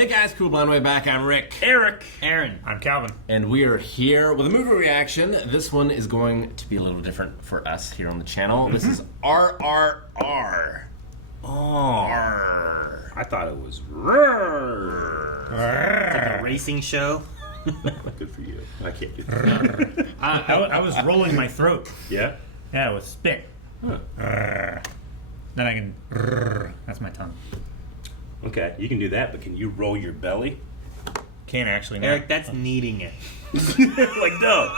Hey guys, Cool Blind Way back. I'm Rick. Eric. Aaron. I'm Calvin. And we are here with a movie reaction. This one is going to be a little different for us here on the channel. This is RRR. Oh. R. I thought it was RRR. It's like a racing show. Good for you. I can't do that. I was rolling my throat. Yeah? Yeah, with spit. Huh. Then I can. That's my tongue. Okay, you can do that, but can you roll your belly? Can't actually. No. Eric, that's kneading it. Like, no.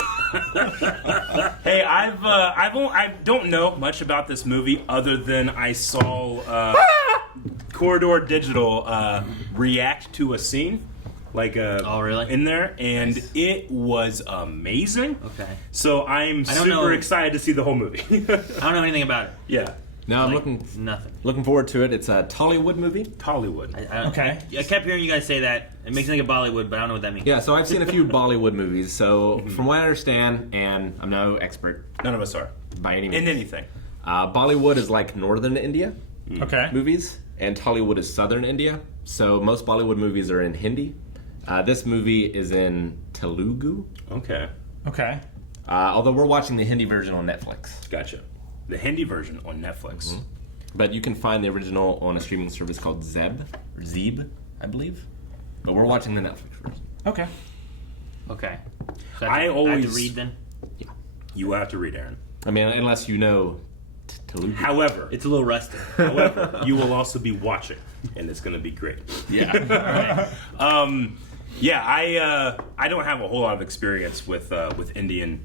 Hey, I don't know much about this movie other than I saw Corridor Digital react to a scene. Like oh, really? in there, and Nice. It was amazing. Okay. So I'm I don't know. super excited to see the whole movie. I don't know anything about it. Yeah. Now I'm Like, looking nothing. forward to it. It's a Tollywood movie. Hollywood. Okay. I kept hearing you guys say that. It makes me think of Bollywood, but I don't know what that means. Yeah, so I've seen a few Bollywood movies. So from what I understand, and I'm no expert None of us are. by any means, In anything. Bollywood is like northern India Okay. movies, and Tollywood is southern India. So most Bollywood movies are in Hindi. This movie is in Telugu, Okay. Okay. although we're watching the Hindi version on Netflix. Gotcha. The Hindi version on Netflix. But you can find the original on a streaming service called Zeeb, I believe. But we're watching the Netflix version. Okay. Okay. So I have to always- read then. You will have to read, Aaron. I mean, unless you know Telugu. However, It's a little rusty. you will also be watching, and it's going to be great. Yeah. Yeah, I don't have a whole lot of experience with Indian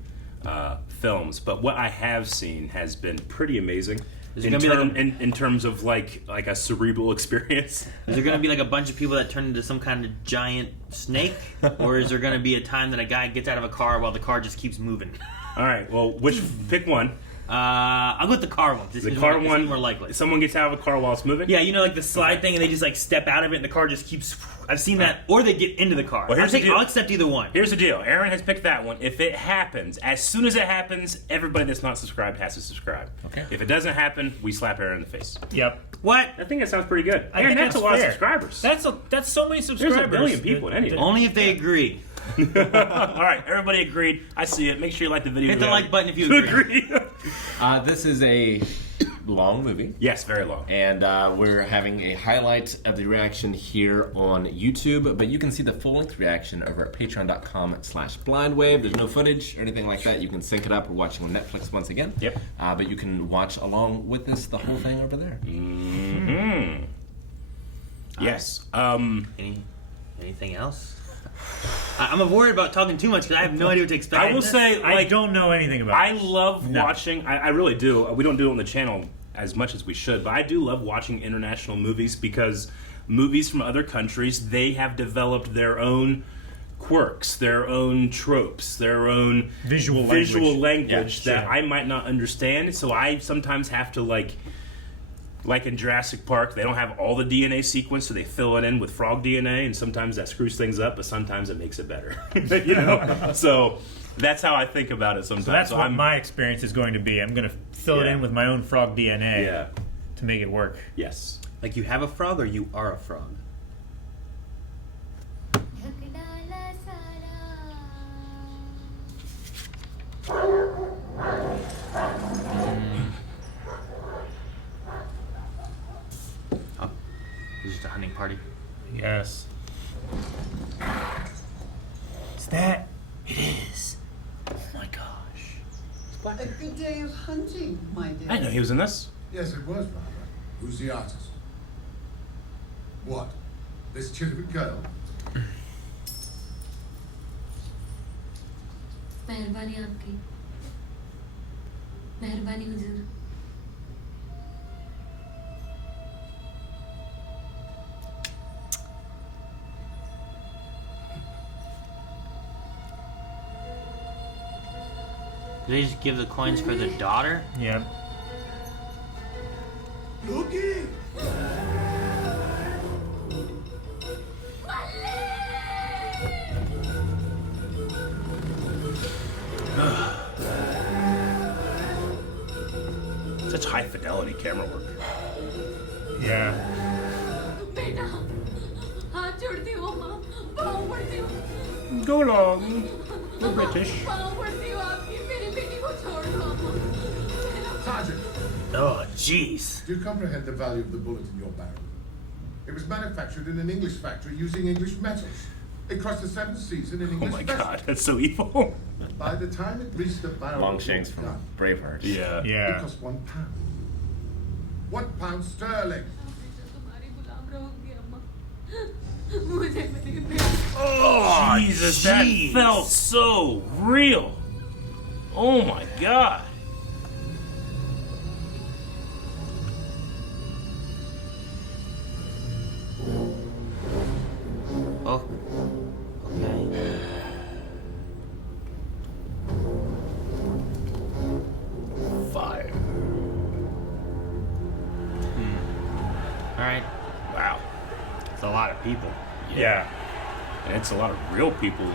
films, but what I have seen has been pretty amazing. Is it gonna be like a- in terms of like a cerebral experience? Is there going to be like a bunch of people that turn into some kind of giant snake? Or is there going to be a time that a guy gets out of a car while the car just keeps moving? All right, well, pick one. I'll go with the car one. This The is car more, one. more likely. Someone gets out of a car while it's moving. Yeah, you know, like the slide thing, and they just like step out of it, and the car just keeps. I've seen that, or they get into the car. Well, here's the deal. I'll accept either one. Here's the deal. Aaron has picked that one. If it happens, as soon as it happens, everybody that's not subscribed has to subscribe. Okay. If it doesn't happen, we slap Aaron in the face. Yep. What? I think that sounds pretty good. I Aaron, think that's a lot fair. of subscribers. That's so many There's subscribers. a billion people in India. Only if they agree. All right, everybody agreed. I see it. Make sure you like the video. Hit the like button if you agree. This is a long movie. Yes, very long. And we're having a highlight of the reaction here on YouTube, but you can see the full-length reaction over at patreon.com/blindwave. There's no footage or anything like that. You can sync it up. We're watching on Netflix once again. Yep. But you can watch along with us the whole thing over there. Mm-hmm. Yes. Anything else? I'm worried about talking too much because I have no idea what to expect. I will say, I like, don't know anything about I it. love No. watching. I really do. We don't do it on the channel as much as we should, but I do love watching international movies because movies from other countries, they have developed their own quirks, their own tropes, their own Visual language Yeah, that sure. I might not understand. So I sometimes have to like in Jurassic Park, they don't have all the DNA sequence, so they fill it in with frog DNA, and sometimes that screws things up, but sometimes it makes it better. You know? So that's how I think about it sometimes. So that's what my experience is going to be. I'm going to fill it Yeah. in with my own frog DNA Yeah. to make it work. Yes. Like you have a frog or you are a frog? Oh, this is just a hunting party. Yes. Is that? It is. Oh my gosh. A good day of hunting, my dear. I didn't know he was in this. Yes, it was, Barbara. Who's the artist? What? This Chitterwood girl? मेहरबानी आपकी मेहरबानी हुजूर Did they just give the coins for the daughter? Yep. Loki! Such high fidelity camera work. Yeah. बेटा हाथ जोड़ती पाँव पड़ती हूँ Go along. We're British. पाँव पड़ती हूँ आपकी मेरी बेटी को छोड़ दो अम्मा Sergeant, Oh, jeez. do you comprehend the value of the bullet in your barrel? It was manufactured in an English factory using English metals. It crossed the seventh seas in an Oh English my vessel. God, that's so evil. By the time it reached the barrel of your Longshanks from gun, Braveheart. Yeah. it Yeah. cost £1. £1 sterling. तुम्हारी गुलाम रहूंगी अम्मा मुझे मेरी बेटी Oh, Jesus, that jeez. felt so real. Oh my God. Oh. Okay. Fire. All right. Wow. It's a lot of people. Yeah. And it's a lot of real people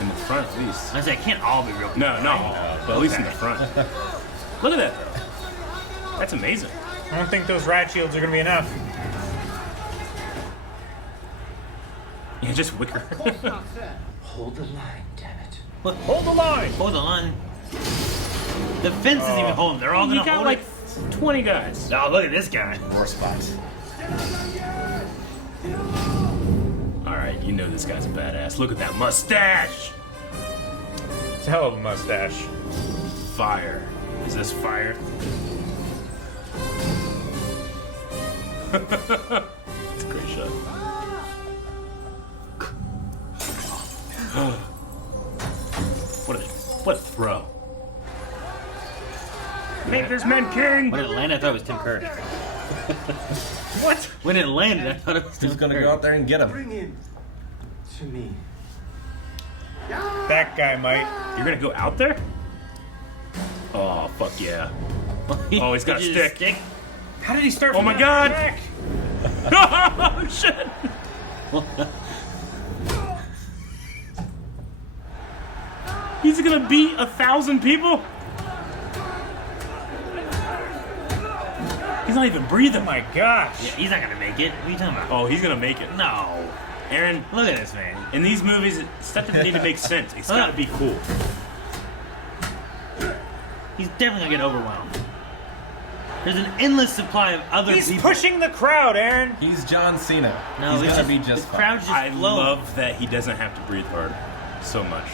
in the front, at least. I say it can't all be real. No, but at least in the front. Look at that, though. That's amazing. I don't think those riot shields are gonna be enough. Yeah, just wicker. Hold the line, damn it. Hold the line! Hold the line. The fence isn't even holding. They're all You gonna got hold like it. 20 guys. Oh, look at this guy. More spots. Alright, you know this guy's a badass. Look at that mustache! It's a hell of a mustache. Fire. Is this fire? It's a great shot. What a throw. Make this man king! When it landed, I thought it was Tim Curry. What? When it landed, I thought it was Tim Who's gonna Curry. go out there and get him? Bring him to me. That guy might. You're gonna go out there? Oh, fuck yeah. Oh, he's got a Did you stick. How did he start? Oh from my that God! back? Oh, shit! He's gonna beat 1,000 people? He's not even breathing. Oh my gosh! Yeah, he's not gonna make it. What are you talking about? Oh, he's gonna make it. No. Aaron, Look at this man. in these movies, stuff doesn't need to make sense. It's gotta be cool. He's definitely gonna get overwhelmed. There's an endless supply of other He's people. pushing the crowd, Aaron. He's John Cena. No, He's it's gonna be just the fine. crowd's just I flowing. love that he doesn't have to breathe hard so much.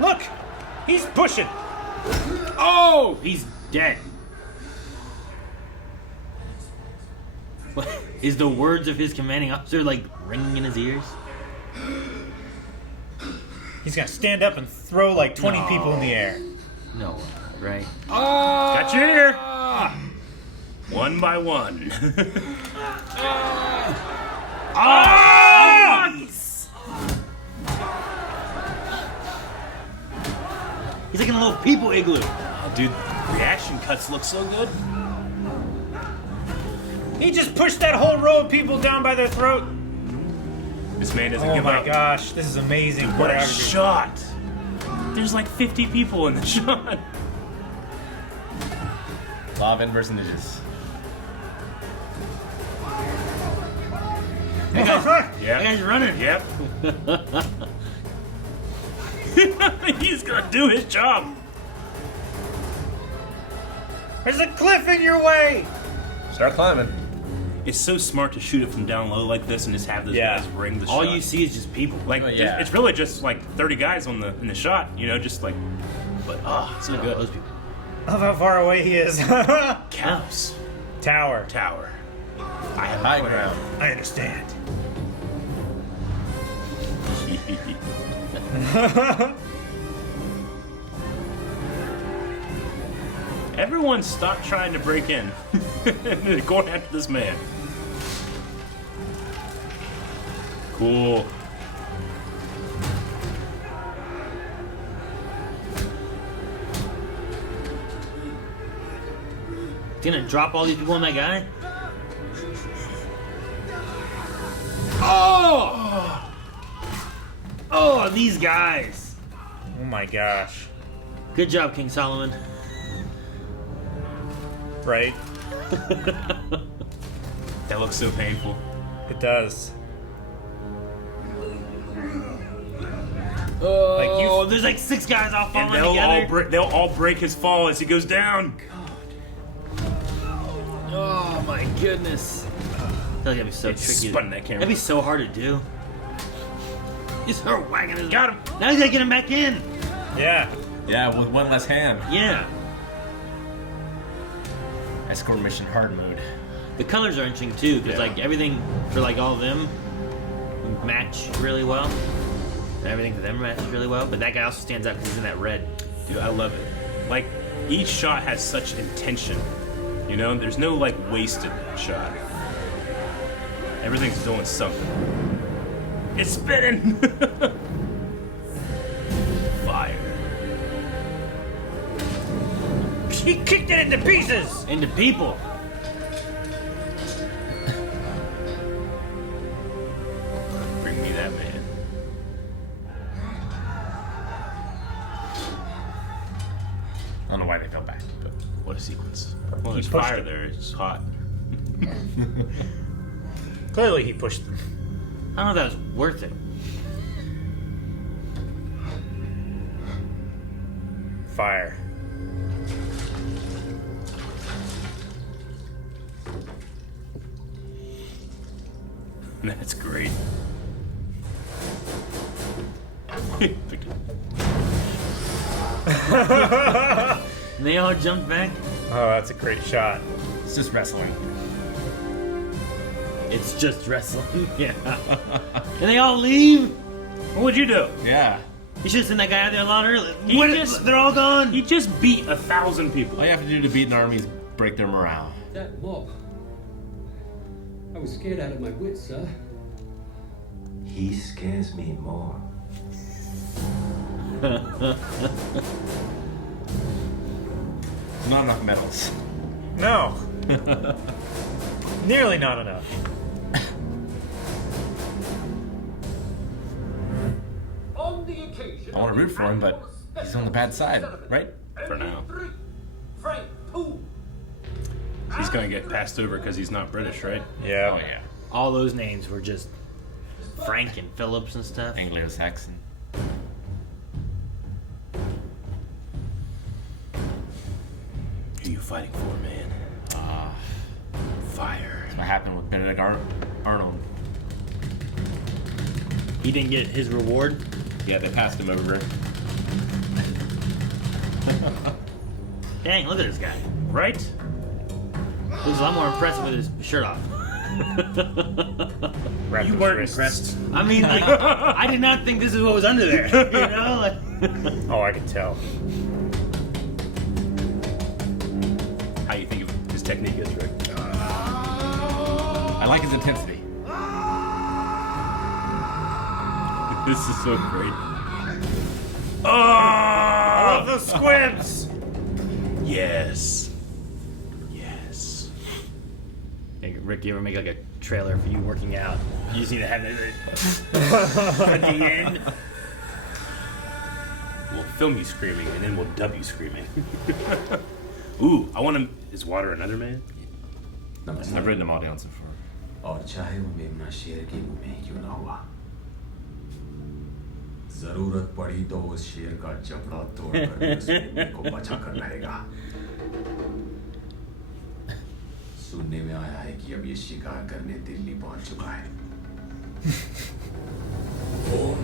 Look, he's pushing. Oh, he's dead. What, is the words of his commanding officer like ringing in his ears? He's gonna stand up and throw like 20 No. people in the air. No, right? Got you here! One by one. He's like in a little people igloo. Oh, dude, reaction cuts look so good. He just pushed that whole row of people down by their throat. This man doesn't Oh give my up. gosh, this is amazing What a choreography. shot! There's like 50 people in the shot. Law of inverse niches. That guy's, Yeah. that guy's running. Yep. He's gonna do his job. There's a cliff in your way. Start climbing. It's so smart to shoot it from down low like this and just have those Yeah. guys ring the All shot. you see is just people. Like Oh, yeah. it's really just like 30 guys in the shot, you know, just like. But so Look at good. those people. I love how far away he is. Cows. Tower. Tower. I have High a plan. ground. I understand. Everyone stop trying to break in. They're going after this man. Cool. He's gonna drop all these people on that guy? Oh, these guys. Oh my gosh. Good job, King Solomon. Right? That looks so painful. It does. Oh, there's like 6 guys all And falling together. they'll all break his fall as he goes down. Oh my goodness. I feel like that'd be so It's tricky. spun that camera. That'd be so hard to do. You start whacking his. Got him. Now you gotta get him back in. Yeah. Yeah, with one less hand. Yeah. Escort mission hard mode. The colors are interesting too, because like everything for like all of them match really well. And everything for them matches really well. But that guy also stands out because he's in that red. Dude, I love it. Like, each shot has such intention. You know, there's no like wasted shot. Everything's doing something. It's spinning. Fire. He kicked it into pieces! Into people. Bring me that man. I don't know why they fell back, but What a sequence. Well, there's pushed fire it. there. It's hot. Clearly he pushed them. I don't know if that was worth it. Fire. That's great. And they all jumped back. Oh, that's a great shot. it's just wrestling. It's just wrestling. Yeah. And they all leave. What'd you do? Yeah. You should have sent that guy out there a lot earlier. They're all gone. He just beat 1,000 people. All you have to do to beat an army is break their morale. That mob. I was scared out of my wits, sir. He scares me more. Not enough medals. No. Nearly not enough. On the occasion I want to root for him, but he's on the bad side, right? For now. Frank, who? He's gonna get passed over because he's not British, right? Yeah. Oh yeah. All those names were just Frank and Phillips and stuff. Anglo-Saxon. Who are you fighting for, man? Fire. That's what happened with Benedict Arnold. He didn't get his reward. Yeah, they passed him over. Dang, look at this guy. Right? Looks a lot more impressive with his shirt off. Wrap You those weren't wrists. impressed. I mean, like, I did not think this is what was under there. You know? Like, Oh, I can tell. How you think of his technique is, Rick? I like his intensity. This is so great. I Oh! love those squibs! Yes. Yes. hey, Rick, you ever make like a trailer for you working out? You just need to have that at the end. We'll film you screaming and then we'll dub you screaming. Ooh, I want him. Is water another man? I've written him audience before. और चाहे वो मेमना शेर के मुंह में क्यों ना हुआ जरूरत पड़ी तो उस शेर का जबड़ा तोड़कर भी उस मेमने को बचा कर रहेगा सुनने में आया है कि अब ये शिकार करने दिल्ली पहुंच चुका है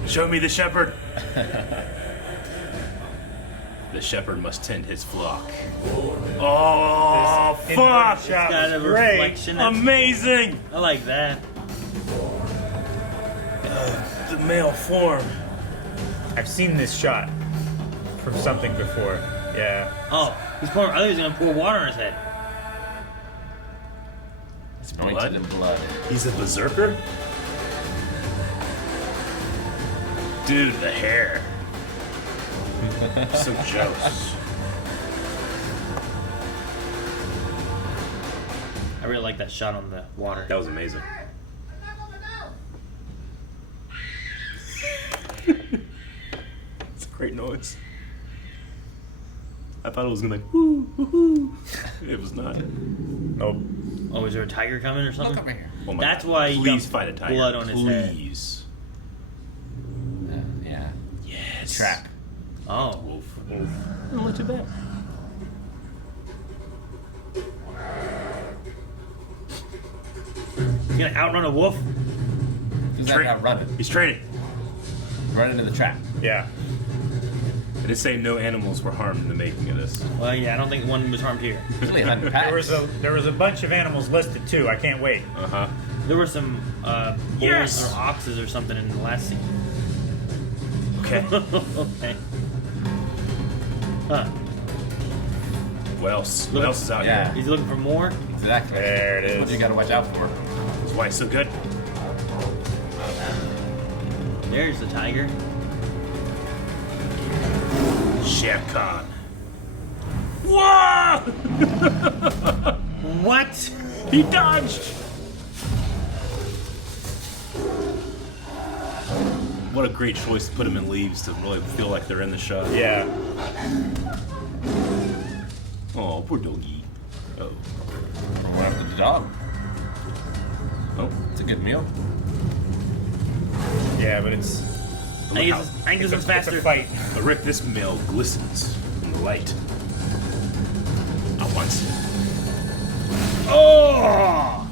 Show me the shepherd. The shepherd must tend his flock. Oh, fuck! It's kind of a Great. reflection. That's- Amazing! I like that. The male form. I've seen this shot from something before. Yeah. Oh, he's pouring. I thought he was gonna pour water on his head. It's anointed in blood. He's a berserker? Dude, the hair. I'm so jealous. I really like that shot on the water. That was amazing. It's a great noise. I thought it was gonna like whoo whoo whoo. It was not. Nope. Oh, is there a tiger coming or something? Look over here. Oh my That's God. why he Please got fight a tiger. blood on his head. Please. Yeah. Yeah. Nice. Trap. Oh. Wolf. Don't look too bad. You gonna outrun a wolf? He's not outrunning. He's training. Run into the trap. Yeah. It did say no animals were harmed in the making of this. Well, yeah, I don't think one was harmed here. It's only 100 There was a bunch of animals listed too. I can't wait. Uh-huh. There were some bulls Yes! or oxes or something in the last scene. Okay. Okay. Huh. What else? What else is out Yeah. here? He's looking for more. Exactly. There it That's what is. you gotta watch out for. That's why it's so good. There's the tiger. Shere Khan. Whoa! What? He dodged! What a great choice to put him in leaves to really feel like they're in the shot. Yeah. Oh, poor doggy. Oh. We're after the dog. Oh. It's a good meal. Yeah, but it's I think this one's it's faster. a fight. But Rick, this meal glistens in the light. Not once. Oh!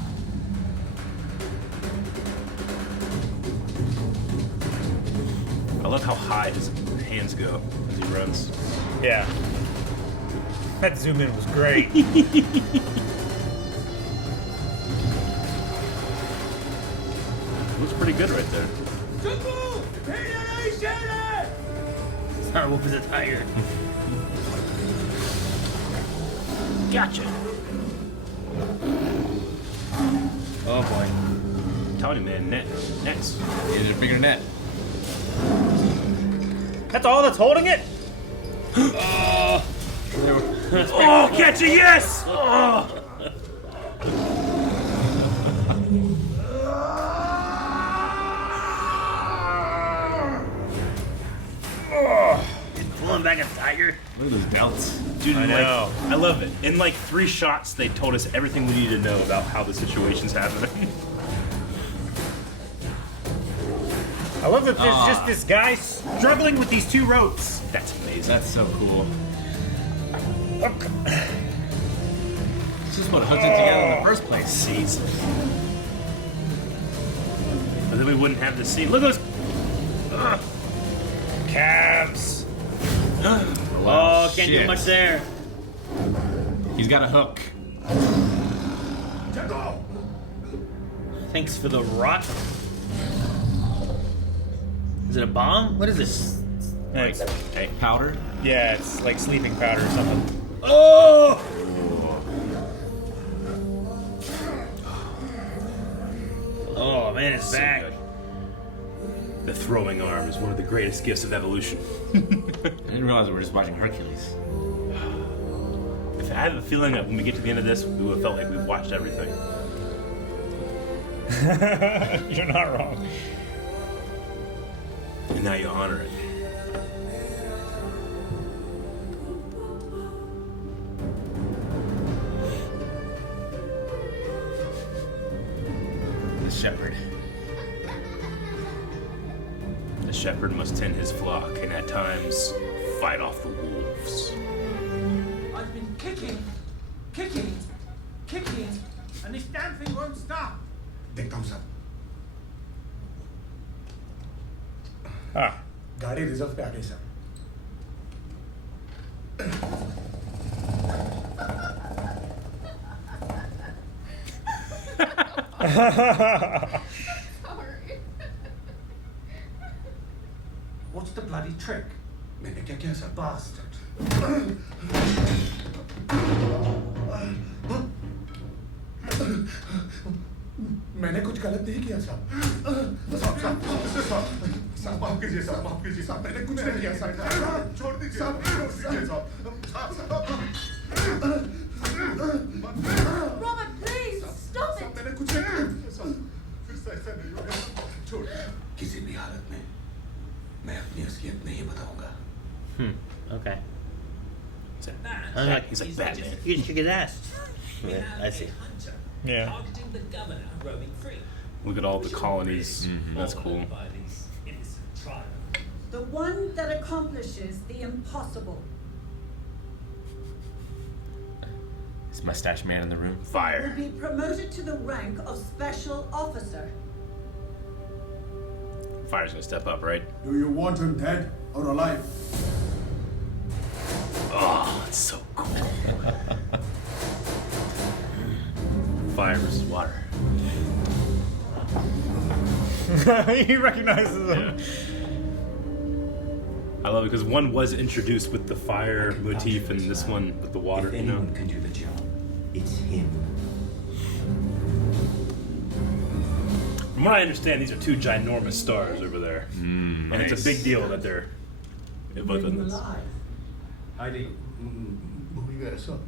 I love how high his hands go as he runs. Yeah. That zoom in was great. Looks pretty good right there. It's not a wolf, it's a tiger. Gotcha. Oh boy. Tony, man, nets. Need a bigger net. That's all that's holding it? Oh, catch it, yes! Oh. Pulling back a tiger. Look at those belts. Dude, I know. I love it. In like 3 shots, they told us everything we need to know about how the situation's happening. I love that there's just this guy struggling with these 2 ropes. That's amazing. That's so cool. This is what hooks it together in the first place. Seeds. But then we wouldn't have the scene. Look at those. Calves. Oh, can't do shit. much there. He's got a hook. Thanks for the rot. Is it a bomb? What is this? It's, Hey, Powder. yeah, it's like sleeping powder or something. Oh! Oh man, it's so back. good. The throwing arm is one of the greatest gifts of evolution. I didn't realize we were just watching Hercules. I have a feeling that when we get to the end of this, we would have felt like we've watched everything. You're not wrong. And now you honor it. The shepherd. The shepherd must tend his flock and at times fight off the wolves. I've been kicking, and this damn thing won't stop. Then comes up. Ah. गाड़ी reserve पे आ गई sir. Sorry. What's the bloody trick? मैंने क्या किया sir? Bastard. मैंने कुछ गलत नहीं किया साहब. साहब माफ कीजिए साहब मैंने कुछ नहीं किया साहब. छोड़ दीजिए साहब. Robert, please stop it. मैंने कुछ नहीं किया साहब. फिर से ऐसा नहीं होगा. छोड़. किसी भी हालत में मैं अपनी असलियत नहीं बताऊंगा. Okay. He's like, I'm like, he's like Batman. You just kick his ass. Yeah, I see. Yeah. Targeting the governor roaming free. Look at all the colonies. That's cool. By these innocent tribal. The one that accomplishes the impossible. Is mustache man in the room? Will Fire. be promoted to the rank of special officer. Fire's gonna step up, right? Do you want him dead or alive? Oh, it's so cool. Fire versus water. He recognizes him. I love it because one was introduced with the fire motif and this one with the water, If you know? anyone can do the job, it's him. From what I understand, these are two ginormous stars over there. And it's a big deal that they're both in this. Heidi, who you got, son?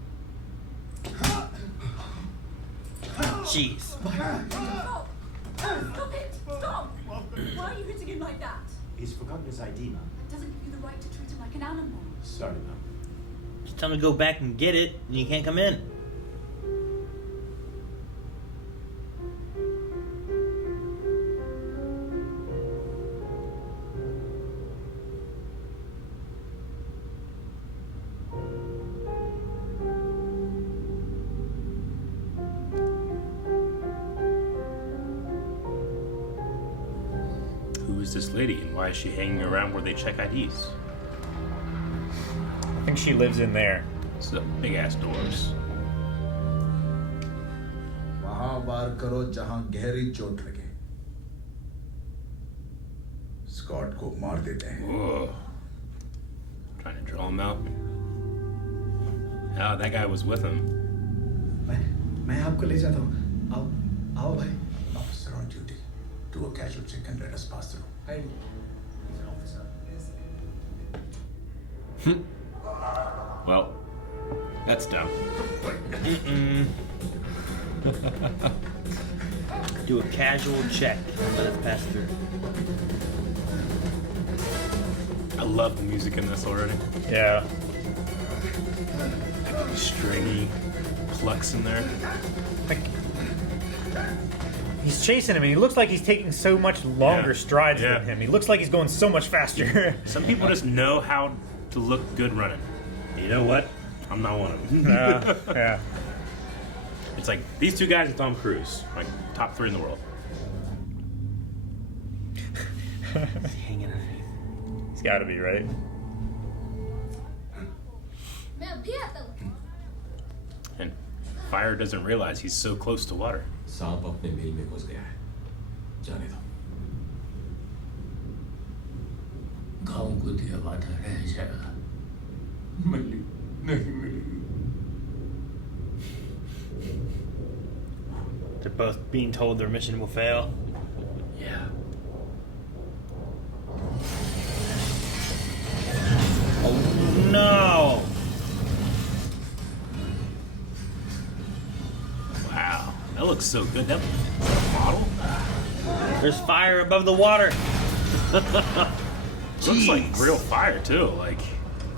Jeez. Stop! Stop it! Stop! Why are you hitting him like that? He's forgotten his ID, ma'am. It doesn't give you the right to treat him like an animal. Sorry, ma'am. Just tell him to go back and get it, and you can't come in. Who is this lady and why is she hanging around where they check IDs? I think she lives in there. This is big ass doors. वहाँ वार करो जहाँ गहरी चोट लगे. Scott को मार देते हैं. Whoa. Trying to draw him out. Oh, that guy was with him. मैं आपको ले जाता हूँ. आओ भाई. Officer on duty. Do a casual check and let us pass through. Heidi. He's an officer. Well, that's dumb. Do a casual check and let us pass through. I love the music in this already. Yeah. Stringy plucks in there. Like, he's chasing him, and he looks like he's taking so much longer strides Yeah. than him. He looks like he's going so much faster. Some people just know how to look good running. You know what? I'm not one of them. Yeah. It's like these two guys and Tom Cruise, like top 3 in the world. Hanging underneath. He's got to be, right? And Fire doesn't realize he's so close to water. सांप अपने मील में घुस गया है. जाने दो. गाँव को दिया वादा रह जाएगा. मिली नहीं मिलेगी. They're both being told their mission will fail. Yeah. Oh no! Wow. That looks so good. That is that a model? There's fire above the water. Looks like real fire too. Like,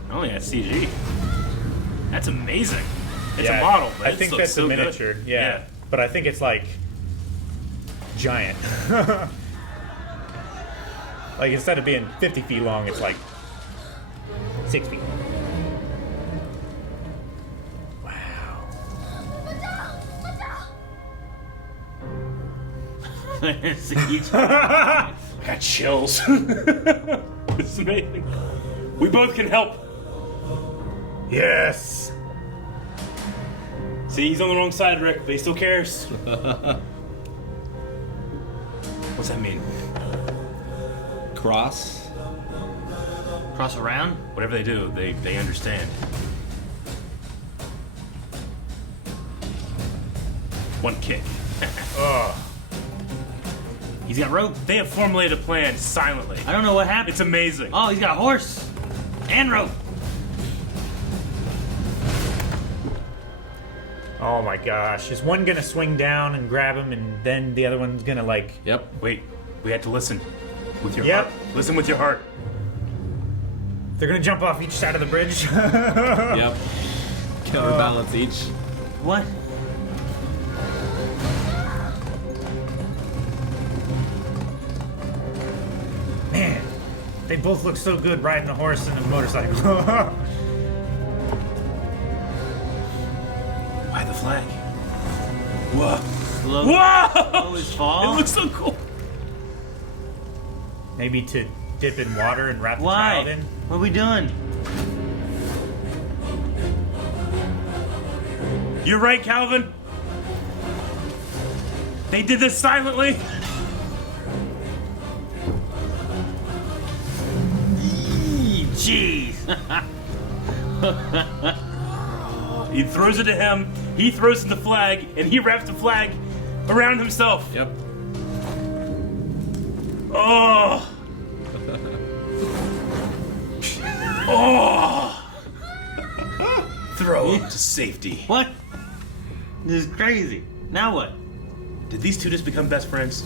I don't think that's CG. That's amazing. It's a model, but I it think looks that's so a good. miniature. Yeah. But I think it's like giant. Like instead of being 50 feet long, it's like 6 feet. Wow. It's huge. I got chills. It's amazing. We both can help. Yes. See, he's on the wrong side, Rick, but he still cares. What's that mean? Cross. Cross around? Whatever they do, they understand. One kick. Oh. He's got rope. They have formulated a plan silently. I don't know what happened. It's amazing. Oh, he's got a horse and rope. Oh my gosh. Is one gonna swing down and grab him and then the other one's gonna like... Yep. Wait, we had to listen with your Yep. heart. Listen with your heart. They're gonna jump off each side of the bridge? Yep. Counterbalance each. What? Man. They both look so good riding a horse and a motorcycle. Why the flag? Whoa. Slow, Whoa! slow as fall. It looks so cool. Maybe to dip in water and wrap the child Why? in. What are we doing? You're right, Calvin. They did this silently. Jeez. He throws it to him. He throws in the flag, and he wraps the flag around himself. Yep. Oh. Oh. Throw him to safety. What? This is crazy. Now what? Did these two just become best friends?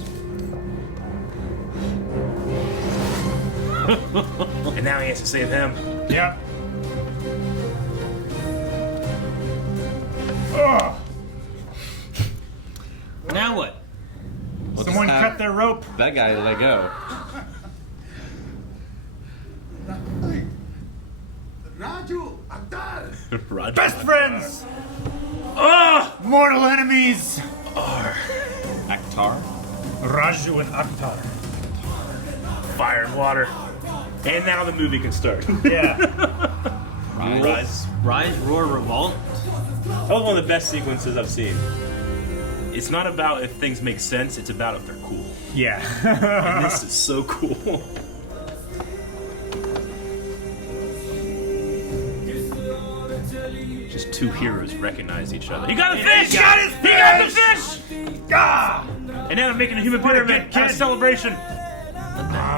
And now he has to save him. Yep. Ugh. Now what? We'll Someone just cut have their rope. that guy let go. Raju, Akhtar. Roger. Best friends! Oh! Mortal enemies! Akhtar. Raju and Akhtar. Fire and water. And now the movie can start. Yeah. Rise. Roar, Revolt. That was one of the best sequences I've seen. It's not about if things make sense, it's about if they're cool. Yeah. And this is so cool. Just two heroes recognize each other. He got a fish! He got his He got the fish! fish! Ah! And now they're making a human What a pyramid good at a kid. celebration.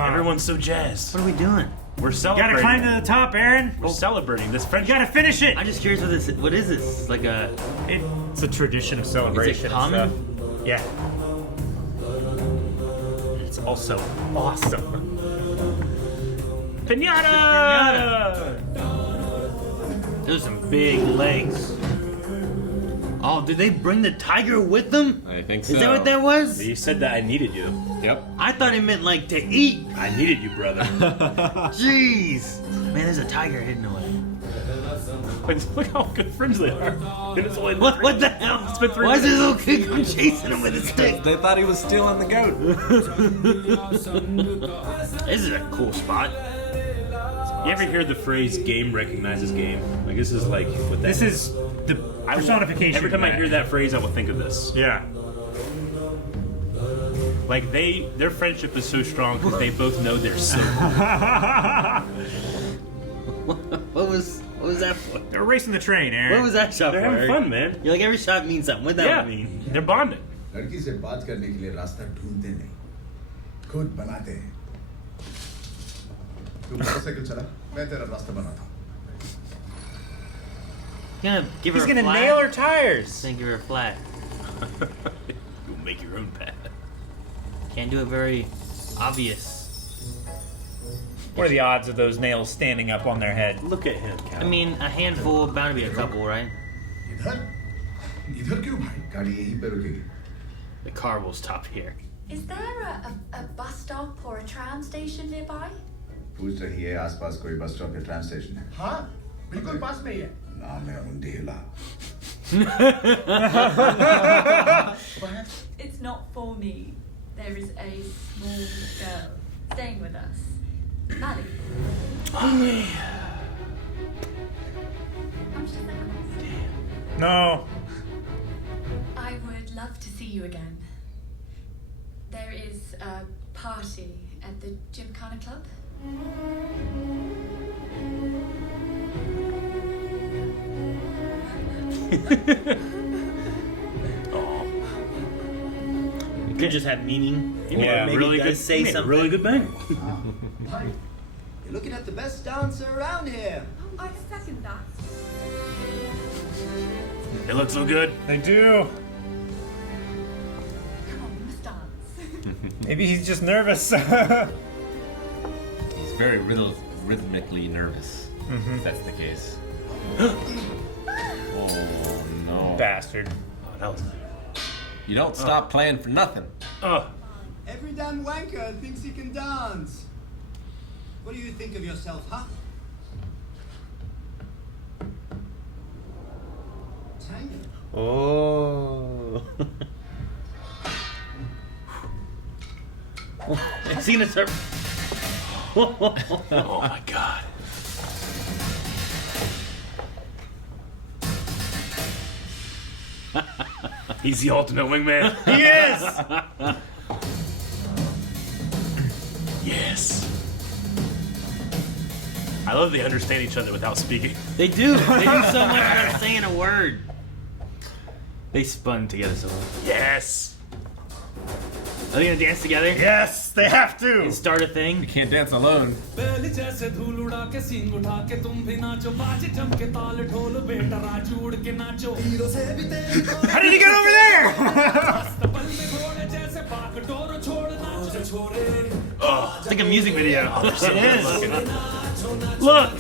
Everyone's so jazzed. What are we doing? We're You celebrating. gotta climb to the top, Aaron. We're celebrating this You friendship. gotta finish it. I'm just curious what is this? Like a It's a tradition of celebration. common? And stuff. Yeah. It's also awesome. Pinata! Those are some big legs. Oh, did they bring the tiger with them? I think so. Is that what that was? You said that I needed you. Yep. I thought it meant like to eat. I needed you, brother. Jeez. Man, there's a tiger hidden away. Look how good friends they are. And it's only What the hell? It's been 3 Why is minutes. this little kid come chasing him with a stick? They thought he was stealing the goat. This is a cool spot. You ever hear the phrase "game recognizes game"? Like this is like what that. This is the personification. Every time of I that. hear that phrase, I will think of this. Yeah. Like their friendship is so strong because they both know they're so. What was that for? They're racing the train, Aaron. What was that shot They're for? having Eric? fun, man. You're like every shot means something. What that Yeah, mean? they're bonding. लड़की से बात करने के लिए रास्ता ढूंढते नहीं, खुद बनाते हैं. तू मोटरसाइकिल चला, मैं तेरा रास्ता बनाता हूँ. Gonna give her He's a gonna flat. nail her tires. Then give her a flat. You'll make your own path. Can't do it very obvious. What are the odds of those nails standing up on their head? Look at him, Cal. I mean, a handful, bound to be a couple, right? इधर, इधर क्यों भाई? गाड़ी यहीं पे रुकेगी. The car will stop here. Is there a bus stop or a tram station nearby? पूछ रही है आसपास कोई बस स्टॉप या ट्राम स्टेशन है. हाँ, बिल्कुल पास में ही है. नाम है उंडेला. It's not for me. There is a small girl staying with us. Maddie. How much does that cost? No. I would love to see you again. There is a party at the Gymkhana Club. It could just have meaning. Yeah, maybe really it does good. say Made a something. really good bang. You're looking at the best dancer around here. I second that. They look so good. They do. Come on, we must dance. Maybe he's just nervous. He's very rhythmically nervous. If that's the case. Oh no! Bastard. Oh, that was. You don't stop playing for nothing. Oh, Every damn wanker thinks he can dance. What do you think of yourself, huh? Tango. Oh. I've seen it, sir. Oh my god. He's the ultimate wingman. He is! Yes. I love they understand each other without speaking. They do. They do so much without saying a word. They spun together so well. Yes. Are they gonna dance together? Yes, they have to. And start a thing? You can't dance alone. How did he get over there? Oh, it's like a music video. It is. Look.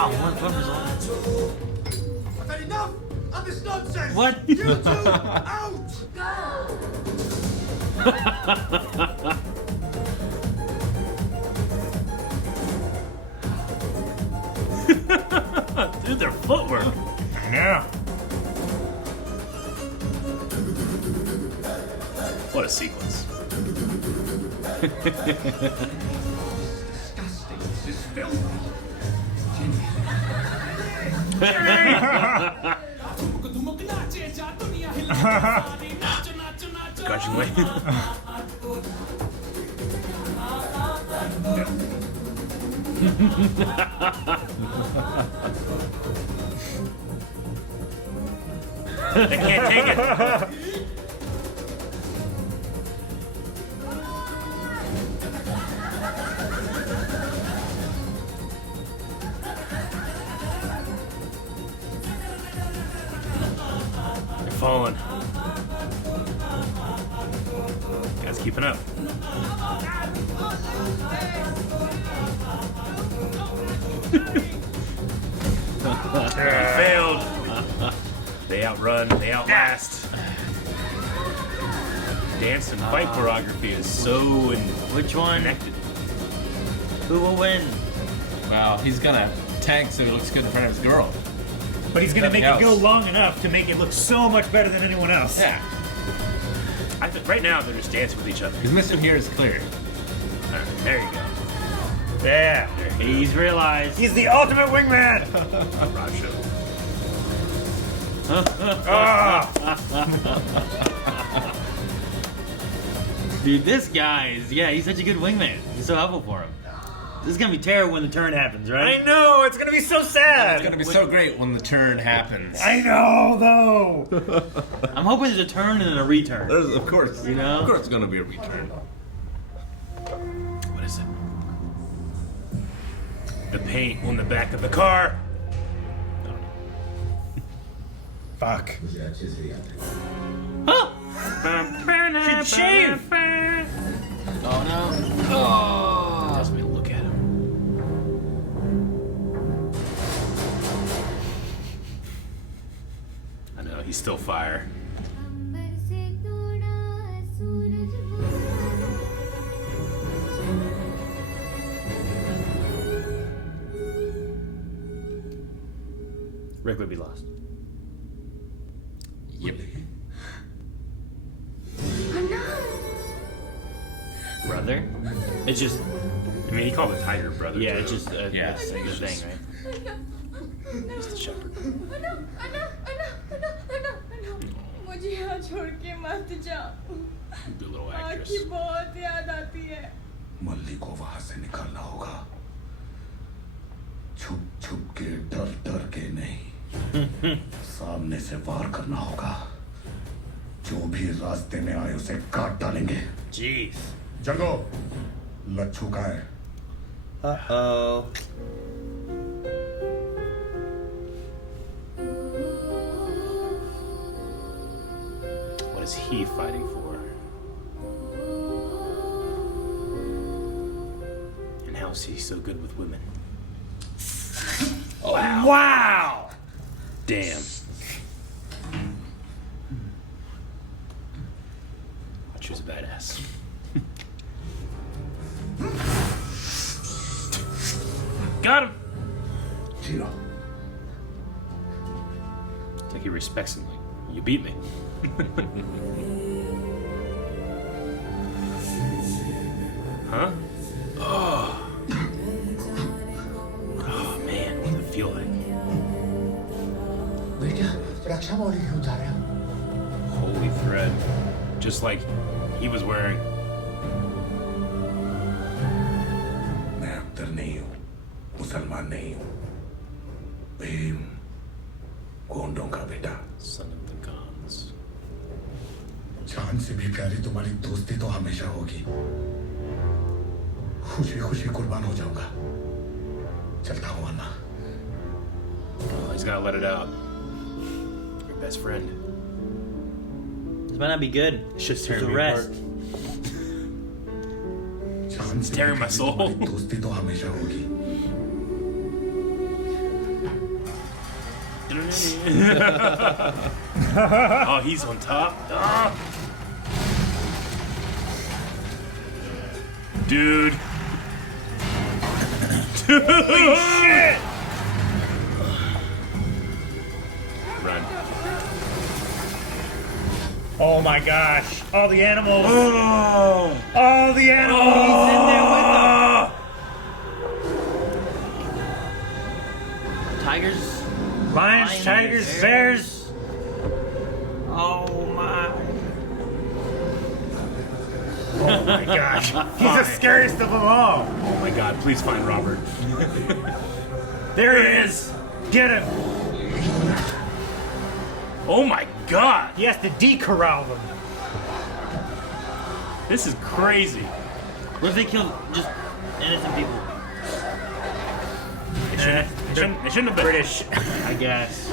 Oh, what was all I've had enough of this nonsense! What? You two, out! Dude, their footwork. Yeah. What a sequence. Disgusting. This is filthy. Got you late. I can't take it. They're falling. Guys keeping up. Failed. They outrun, they outlast. Dance and fight choreography is so Which one? connected. Who will win? Well, he's gonna tank so he looks good in front of his girl. But he's gonna make Nothing it go else. long enough to make it look so much better than anyone else. Yeah. I think right now they're just dancing with each other. His mission here is clear. All right, there you go. Yeah. He's realized. He's the ultimate wingman. Raja. Dude, this guy is, he's such a good wingman. He's so helpful for him. This is gonna be terrible when the turn happens, right? I know, it's gonna be so sad. It's gonna be so great when the turn happens. I know, though. I'm hoping there's a turn and then a return. Of course. You know? Of course it's gonna be a return. What is it? The paint on the back of the car. Fuck. Huh? Should shave. Oh no. Oh. Tells me to look at him. I know, he's still fire. Rick would be lost. Yep. Brother? It's just, I mean, he called the tiger brother. yeah, too. it's just a Yeah. single thing, right? He's the shepherd. मुझे यहाँ छोड़ के मत जाओ Good little actress. आपकी बहुत याद आती है मल्ली को वहां से निकालना होगा छुप छुप के डर डर के नहीं सामने से वार करना होगा जो भी रास्ते में आए उसे काट डालेंगे Jeez. जगो लच्छू का है Uh-oh. What is he fighting for? And how is he so good with women? Wow. Wow. Damn. Watch his badass. Got him! Gino. It's like he respects him. Like, you beat me. Huh? Oh. Oh man, what does it feel like? बेटा रक्षामौली क्यों जा रहे हो? Holy thread. Just like he was wearing. मैं अख्तर नहीं हूँ, मुसलमान नहीं हूँ। भीम, गोंडों का बेटा। Son of the gods. जान से भी प्यारी तुम्हारी दोस्ती तो हमेशा होगी। खुशी खुशी कुर्बान हो जाऊंगा। चलता हूँ अन्ना। Oh, he's gotta let it out. Your best friend. This might not be good. It's just There's tearing a me rest. apart. जान से Tearing भी my प्यारी soul. तुम्हारी दोस्ती तो हमेशा होगी। Oh, he's on top. Ah. Dude. Holy shit! Run. Oh my gosh. All the animals. Oh! All the animals. He's in there with them. Tigers. Lions, Lions, tigers, bears. bears. Oh my. Oh my gosh. He's the scariest of them all. Oh my god, please find Robert. There he is. Get him. Oh my god! He has to decorral them. This is crazy. What if they killed just innocent people? They shouldn't have been. British. I guess.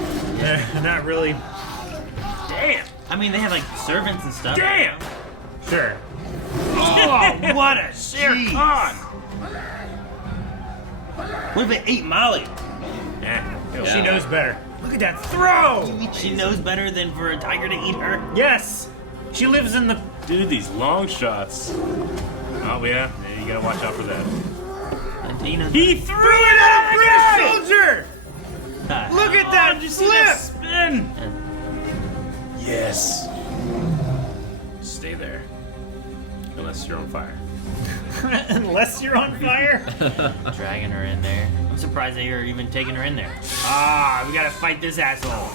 Not really. Damn! I mean, they have like servants and stuff. Damn! Sure. Oh, what a Shere jeez. Khan! What if they ate Molly? She knows better. Look at that throw! She knows better than for a tiger to eat her. Yes! She lives in the... Dude, these long shots. Oh yeah, you gotta watch out for that. He threw it at a British soldier! Look at that Did you see that spin? Yeah. Yes. Stay there. Unless you're on fire. Unless you're on fire? Dragging her in there. I'm surprised they are even taking her in there. Ah, we gotta fight this asshole.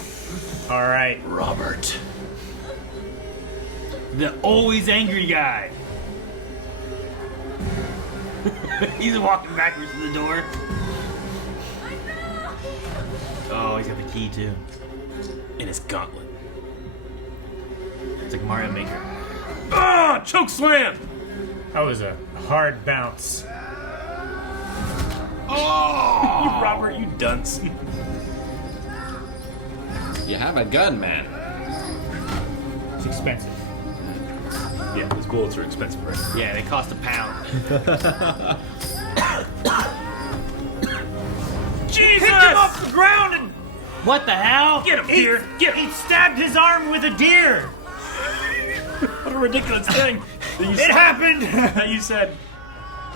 Alright. Robert. The always angry guy. He's walking backwards to the door. Oh, he's got the key too. In his gauntlet. It's like Mario Maker. Ah! Choke slam! That was a hard bounce. Oh! You Robert, you dunce. You have a gun, man. It's expensive. Yeah, those bullets are expensive, right? Yeah, they cost £1. Jesus! Picked him off the ground and... What the hell? Get him, deer! Get him! He stabbed his arm with a deer! What a ridiculous thing! It happened! That you said.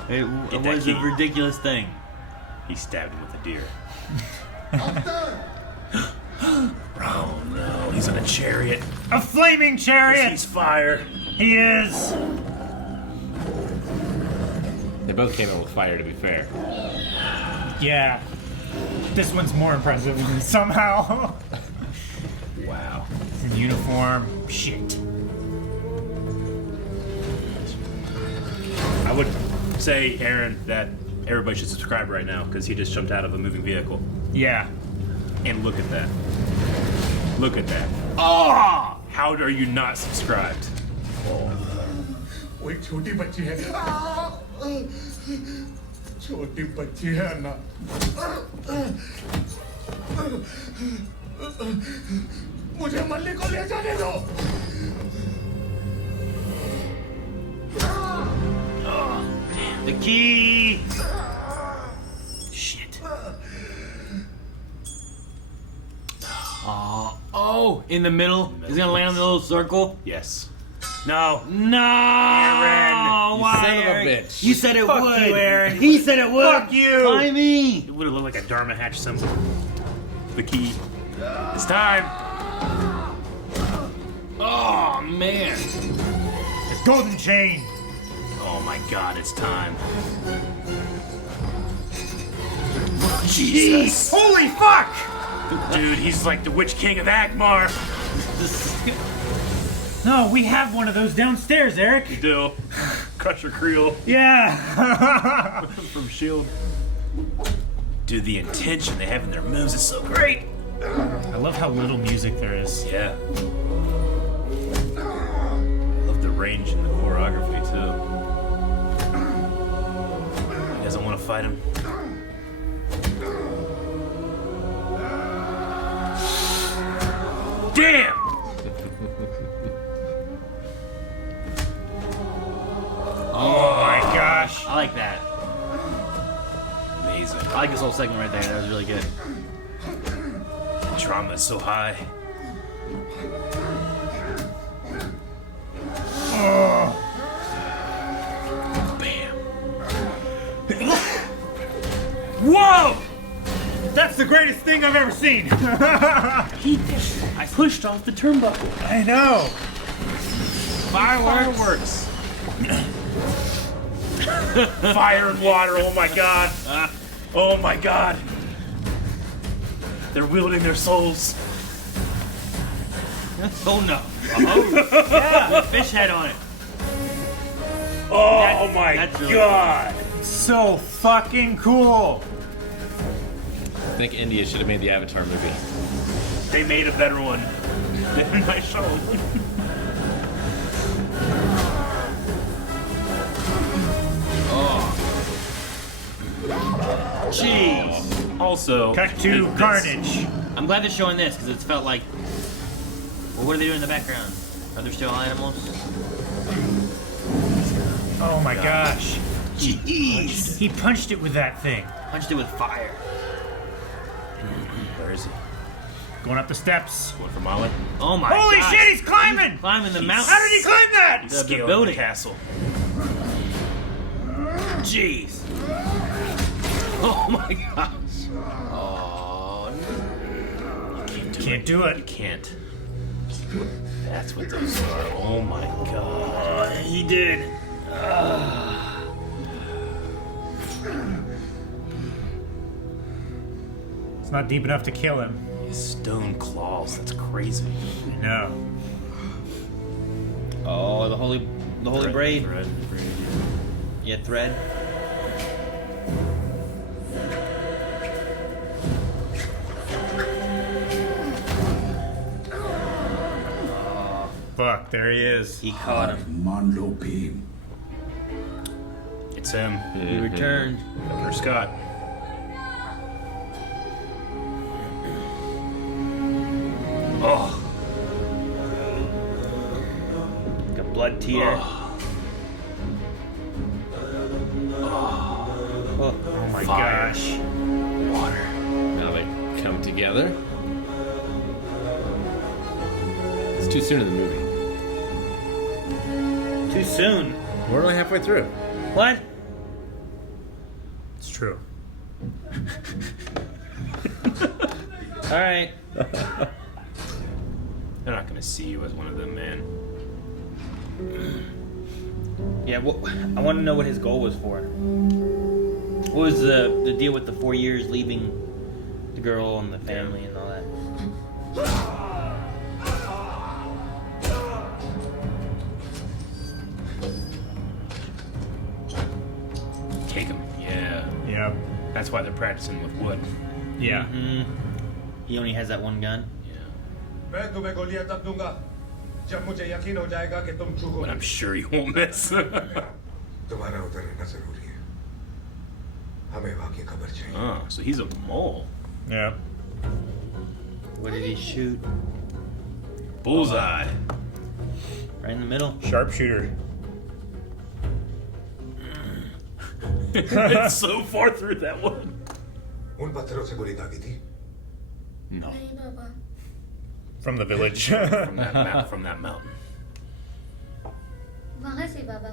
It Get that was a key. ridiculous thing. He stabbed him with a deer. After! Oh no, he's in a chariot. A flaming chariot! He's fire. He is! They both came in with fire, to be fair. Yeah. This one's more impressive somehow. Wow. It's in uniform. Shit. I would say, Aaron, that everybody should subscribe right now because he just jumped out of a moving vehicle. Yeah. And look at that. Look at that. Oh! How are you not subscribed? वो एक छोटी बच्ची है छोटी बच्ची है अन्ना मुझे मल्ली को ले जाने दो The key! Shit. Oh, in the middle? He's gonna land on the little circle? Yes. No. No! Aaron! You Why, son of a Aaron? bitch. You said it Fuck would. you, Aaron. He said it would. Fuck you. Why me? It would have looked like a Dharma Hatch symbol. The key. It's time. Oh man. The golden chain. Oh my god, it's time. Jeez. Holy fuck! Dude, he's like the Witch King of Akmar. No, we have one of those downstairs, Eric. You do. Crusher Creel Yeah. from S.H.I.E.L.D. Dude, the intention they have in their moves is so great. I love how little music there is. Yeah. I love the range in the choreography, too. He doesn't want to fight him. Damn! Oh my gosh. I like that. Amazing. I like this whole segment right there. That was really good. Drama is so high. Bam. Whoa! That's the greatest thing I've ever seen. I pushed off the turnbuckle. I know. Fireworks. Fire and water. Oh my god. Oh my god. They're wielding their souls. Oh no. Oh, yeah. With a fish head on it. Oh my that's really god. So fucking cool. I think India should have made the Avatar movie. They made a better one. They had a nice show. Jeez. Also, Cut to this- carnage. I'm glad they're showing this because it's felt like. Well, what are they doing in the background? Are there still animals? Oh my gosh. Jeez. He punched it with that thing. Punched it with fire. Where is he? Going up the steps. Going for Molly? Oh my Holy gosh. shit, he's climbing! Climbing the mountain. How did he climb that? He's The scaling building. the castle. Jeez. Oh my gosh. Oh, Can't do it. You can't. That's what those are. Oh my god. He did. It's not deep enough to kill him. His stone claws. That's crazy. No. Oh, the holy braid. Thread. Yeah, thread. Fuck, there he is. He caught him. Manlo Beam. It's him. He returned. Governor Scott. Oh. Like a blood tear. Oh my Fire. gosh. Water. now they come together. It's too soon in the movie. Too soon. We're only halfway through. What? It's true. All right. They're not gonna see you as one of them, man. Yeah, I want to know what his goal was for. What was the deal with the 4 years leaving the girl and the family and all that? Take him. Yeah. Yeah. That's why they're practicing with wood. Yeah. Mm-hmm. He only has that one gun. मैं तुम्हें गोलियां तब दूंगा जब मुझे यकीन हो जाएगा कि तुम चूको But I'm sure you won't miss. तुम्हारा उधर रहना जरूरी है हमें वहां की खबर चाहिए Oh, so he's a mole. Yeah. What did he shoot? Bullseye. Right in the middle. Sharpshooter. It's so far through that one. उन पत्थरों से गोली दागी थी No. नहीं पापा From the village. From that mountain. Baba.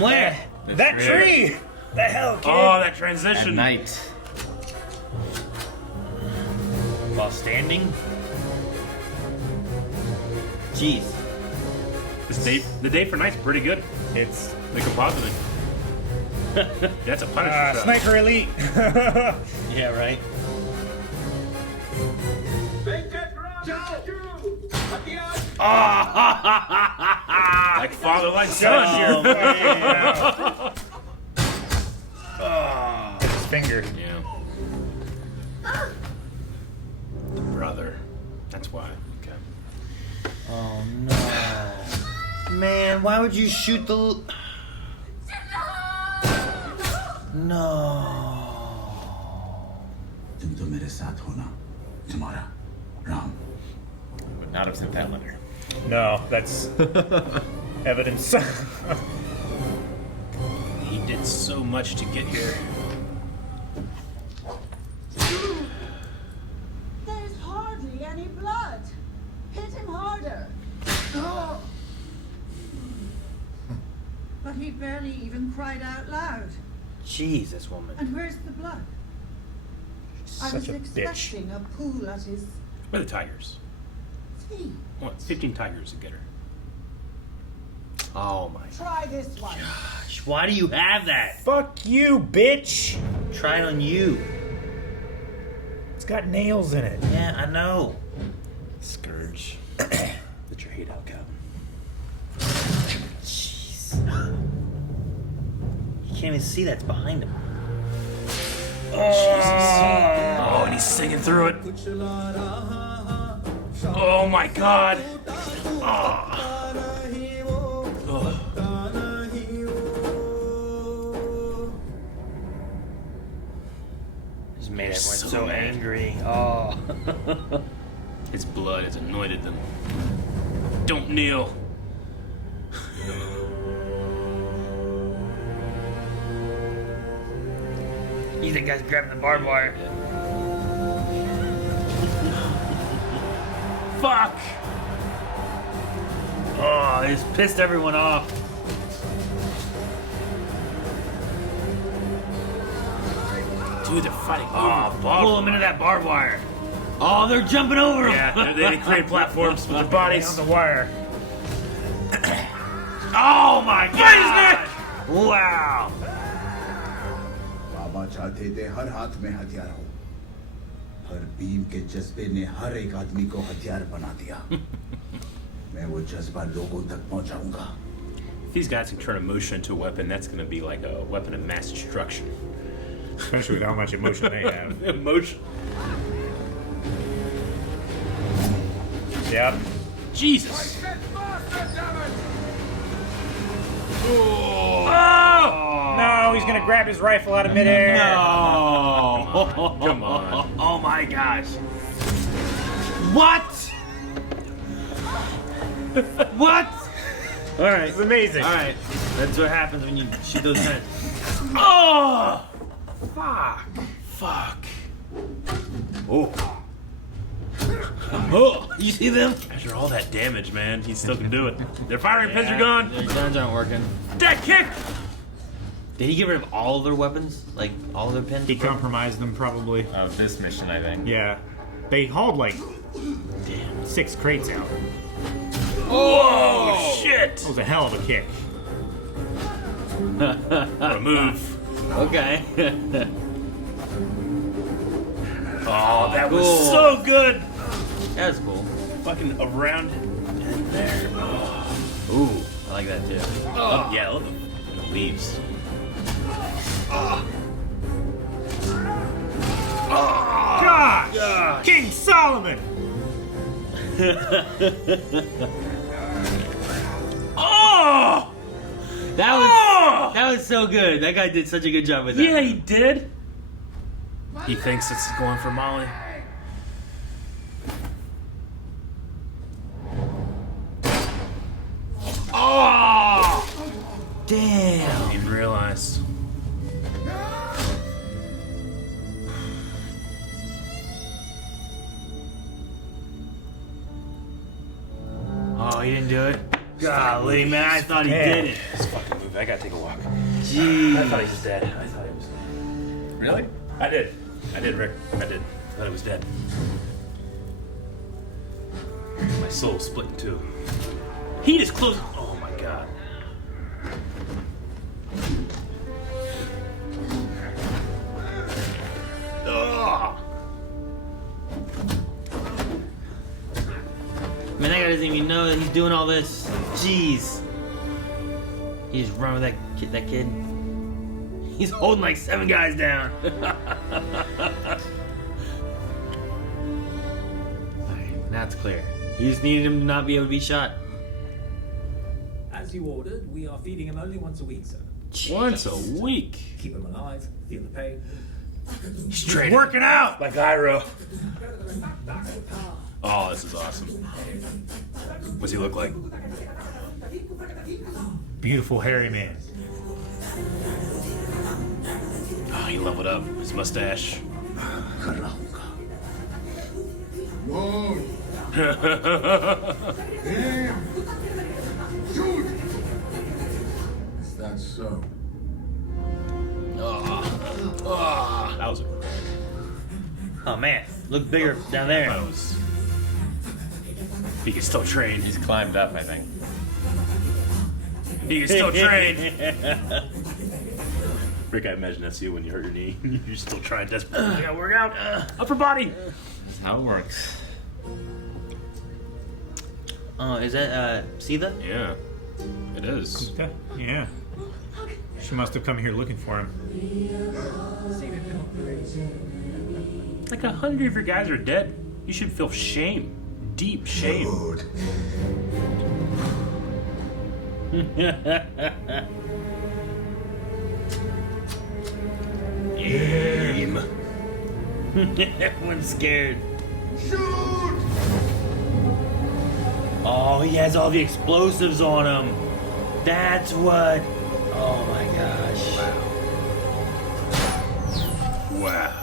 Where? That tree! The hell, kid? Oh, that At transition. night. While standing? Jeez. The day for night's pretty good. It's The compositing. That's a Punisher shot. Sniper Elite. Yeah, right. Like father, like son. His finger. Yeah. The brother. That's why. Okay. Oh no. Man, why would you shoot the... No. तुम तो मेरे साथ हो ना, तुम्हारा Ram. Would not have sent that letter. No, that's evidence. He did so much to get here. There's hardly any blood. Hit him harder. But he barely even cried out loud. Jeez, this woman. And where's the blood? I was Such a bitch. expecting a pool at his Where are the tigers? feet. What? 15 tigers to get her. Oh my Try this one. gosh. Why do you have that? Fuck you, bitch! Try it on you. It's got nails in it. Yeah, I know. Scourge. Let your hate out, Calvin. Jeez. You can't even see that's behind him. Oh, and he's singing through it. Oh my god. Oh. Just made everyone So so mad. angry. Oh. His blood has anointed them. Don't kneel. You think guy's grabbing the barbed wire? Fuck! Oh, he's pissed everyone off. Dude, they're fighting Oh, over the pull him into that barbed wire. Oh, they're jumping over him. Yeah, they create platforms with their bodies. On the wire. Oh my god! Fight his neck! Wow. बाबा चाहते थे हर हाथ में हथियार हो. हर beam के जज्बे ने हर एक आदमी को हथियार बना दिया. मैं वो जज्बा लोगों तक पहुंचाऊंगा. If these guys can turn emotion into a weapon, that's going to be like a weapon of mass destruction. Especially with how much emotion they have. Emotion. Yep. Jesus. Oh! No, he's gonna grab his rifle out of midair. No. Come on. Oh my gosh. What? What? All right. It's amazing. All right. That's what happens when you shoot those guns. Oh! Fuck. Fuck. Oh. Oh, you see them? After all that damage, man, he still can do it. Their firing pins are gone. Their guns aren't working. That kick! Did he get rid of all their weapons? Like, all their pins? He compromised them probably. Of this mission, I think. Yeah. They hauled like 6 crates out. Oh, shit! That was a hell of a kick. What a move. Okay. Oh, that was Cool. so good! That's cool. Fucking around and there. Oh. Ooh, I like that too. Oh, yeah, look at the leaves. Gosh! King Solomon! Oh! That was so good. That guy did such a good job with that. Yeah, he did. He thinks it's going for Molly. Oh! Damn. Didn't realize. Oh, he didn't do it? Golly, man, I thought he did it. This fucking movie. I gotta take a walk. Jeez. I thought he was dead. I thought he was dead. Really? I did, Rick. I did. I thought he was dead. My soul split in two. Heat is close. Oh my god. Ugh. Man, that guy doesn't even know that he's doing all this. Jeez. He just run with that kid. He's holding like 7 guys down. Alright, now it's clear. He just needed him to not be able to be shot. As you ordered, we are feeding him only once a week, sir. Once a week. Keep him alive, feel the pain. He's training. Working out! Like Iroh. Oh, this is awesome. What's he look like? Beautiful hairy man. Oh, he leveled up. His mustache. Lord. Damn. Shoot. Is that so? That was a... Oh man, look bigger down there. That was... He can still train. He's climbed up, I think. He can still train. Rick, I imagine that's you when you hurt your knee. You're still trying desperately. You gotta work out. Upper body. That's how it works. Oh, is that Sita? Yeah, it is. Yeah. She must have come here looking for him. Like 100 of your guys are dead. You should feel shame. Deep shame. Aim. Everyone's scared. Shoot! Oh, he has all the explosives on him. That's what. Oh my gosh. Wow.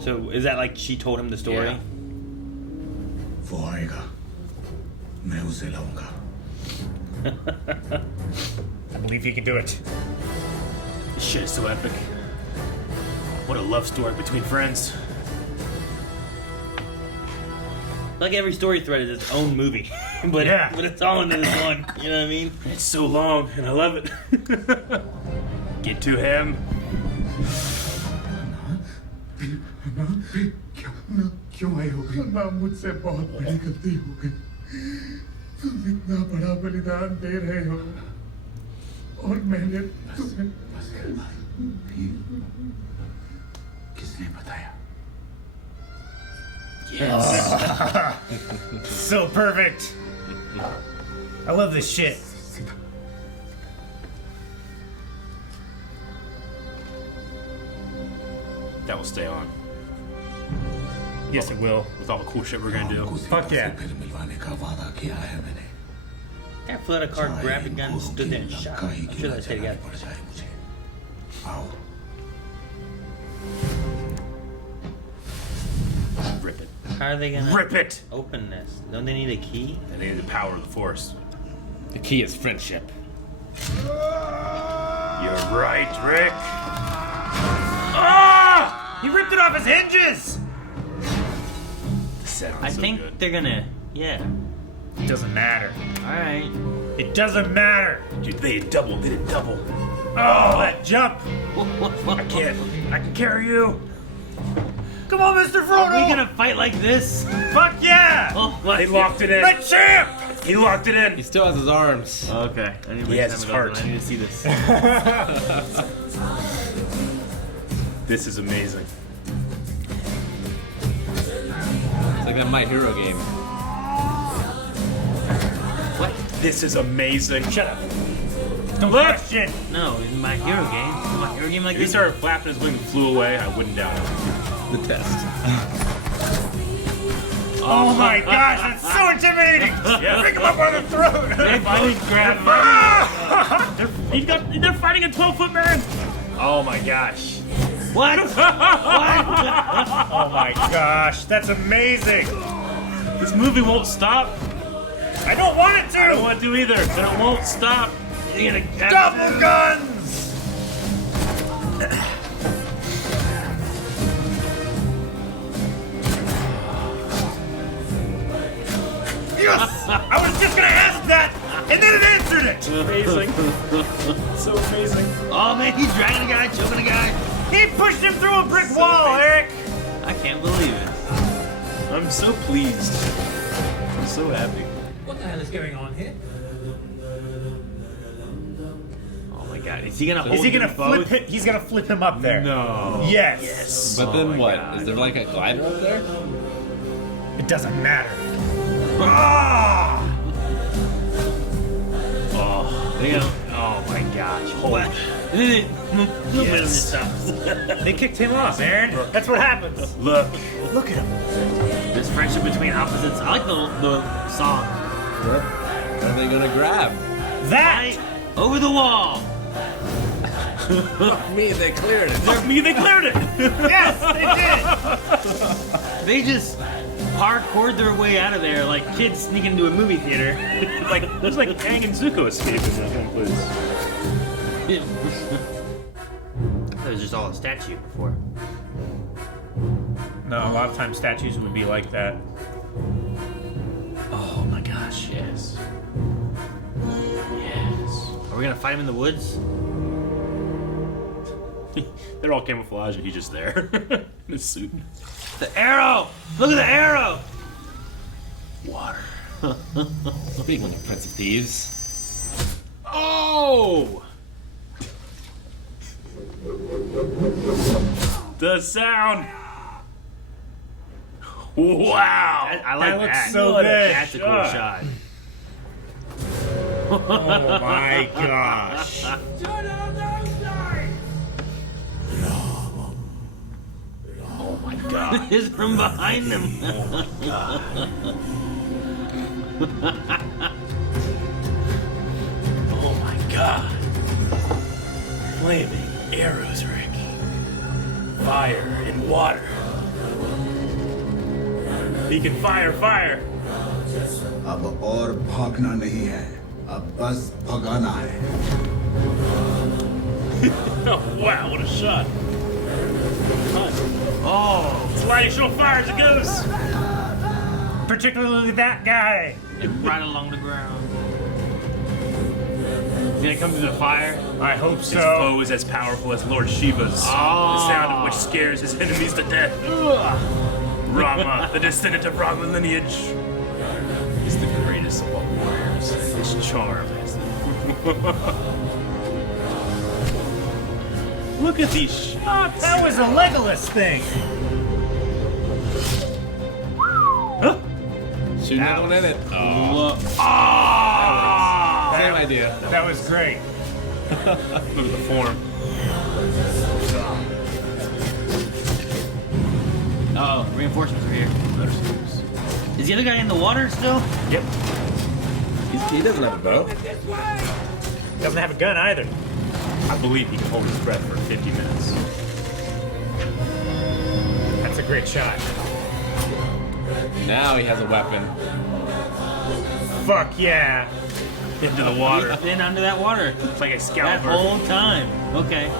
So is that like she told him the story? Yeah. वो आएगा मैं उसे लाऊंगा I believe he can do it. This shit is so epic. What a love story between friends. Like every story thread is its own movie, but Yeah. but it's all into this one. You know what I mean? It's so long, and I love it. Get to him. क्यों आए हो ना मुझसे बहुत बड़ी गलती हो गई तुम इतना बड़ा बलिदान दे रहे हो और मैंने तुम्हें किसने बताया Yes. So perfect. I love this shit. That will stay on. Yes, it will. With all the cool shit we're gonna do. Fuck yeah. फिर मिलवाने का वादा किया है मैंने Guy flew out a car, grabbed a gun, stood there and shot. I'm sure that's together. पड़ जाए मुझे आओ Rip it. How are they gonna Rip it! open this? Don't they need a key? And they need the power of the Force. The key is friendship. You're right, Rick. Ah! He ripped it off his hinges! Sounds I so think good. they're gonna. Yeah. It doesn't matter. All right. It doesn't matter. Dude, they did double. They did double. Oh, that jump! I can't. I can carry you. Come on, Mr. Frodo! Are we gonna fight like this? Fuck yeah! Oh my! They locked it in. The champ! He locked it in. He still has his arms. Okay. I need to He has his heart. I need to see this. This is amazing. It's like a My Hero game. What? This is amazing. Shut up. Don't question. No, in my hero game. In my hero game like If he this. started flapping his wings and flew away, I wouldn't doubt it. The test. Oh my gosh, that's so intimidating! Yeah. Pick him up by the throat! They both grab him. They're fighting a 12-foot man. Oh my gosh. What? Oh my gosh, that's amazing! This movie won't stop. I don't want it to! I don't want to either, but it won't stop. You're gonna Double guns! Yes! I was just gonna ask that, and then it answered it! Amazing. So amazing. Oh man, he's dragging a guy, choking a guy. He pushed him through a brick wall, Eric! I can't believe it. I'm so pleased. I'm so happy. What the hell is going on here? Oh my god, is he gonna hold Is he gonna them flip both? him? He's gonna flip him up there. No. Yes. Yes. But Oh then my what? God. Is there like a glider up there? It doesn't matter. Ah! Oh, they gonna, oh my gosh. What? Yes. They kicked him off, Aaron. That's what happens. Look. Look at him. This friendship between opposites. I like the song. What are they gonna grab? That! Over the wall. Me, they cleared it. They cleared it. Yes, they did! They just parkoured their way out of there like kids sneaking into a movie theater. Like it was like Aang and Zuko escaped in that one place. That was just all a statue before. No, a lot of times statues would be like that. Oh my gosh, yes. Yes. Are we gonna fight him in the woods? They're all camouflage and he's just there in his suit. The arrow! Look at the arrow! Water. Speaking of Prince of Thieves. Oh! The sound. Wow! I like That looks that. so What a good. That's a cool shot. Oh my gosh. Oh my god. It's from behind them. Oh my god. Flaming arrows, Rick. Fire and water. He can fire fire. अब और भागना नहीं है, अब बस भगाना है. Oh, wow, what a shot. Oh, It's lighting short fire as it goes. Particularly that guy. right along the ground. He's gonna come through the fire. I hope His so. bow is as powerful as Lord Shiva's. The sound of which scares his enemies to death. Rama, the descendant of Rama lineage, is the greatest of all warriors. His charm is Look at these shots. That was a Legolas thing. Shoot another one in it. Oh. Same idea. That was great. Look at the form. Oh, reinforcements are here. Is the other guy in the water still? Yep. He doesn't have a bow. Doesn't have a gun either. I believe he can hold his breath for 50 minutes. That's a great shot. Now he has a weapon. Fuck yeah. Into the water. He's been under that water It's like a that Excalibur whole time. Okay.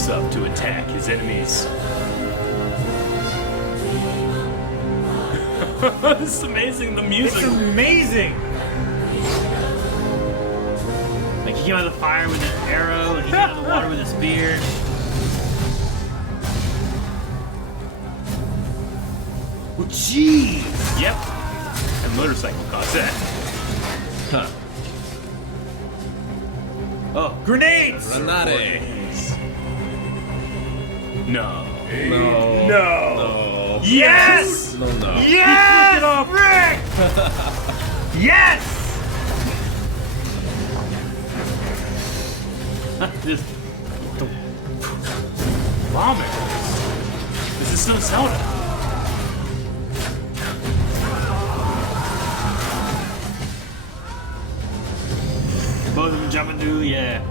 leaps up to attack his enemies. This is amazing, the music. It's amazing. Like he came out of the fire with an arrow, and he came out of the water with a spear. Oh, jeez. Yep. A motorcycle caused that. Huh. Oh, Grenades. Grenade. No. No. No. Yes. No, no. Yes. Rick. Yes. just Vomit. This is still Zelda. both of them jumping through. Yeah.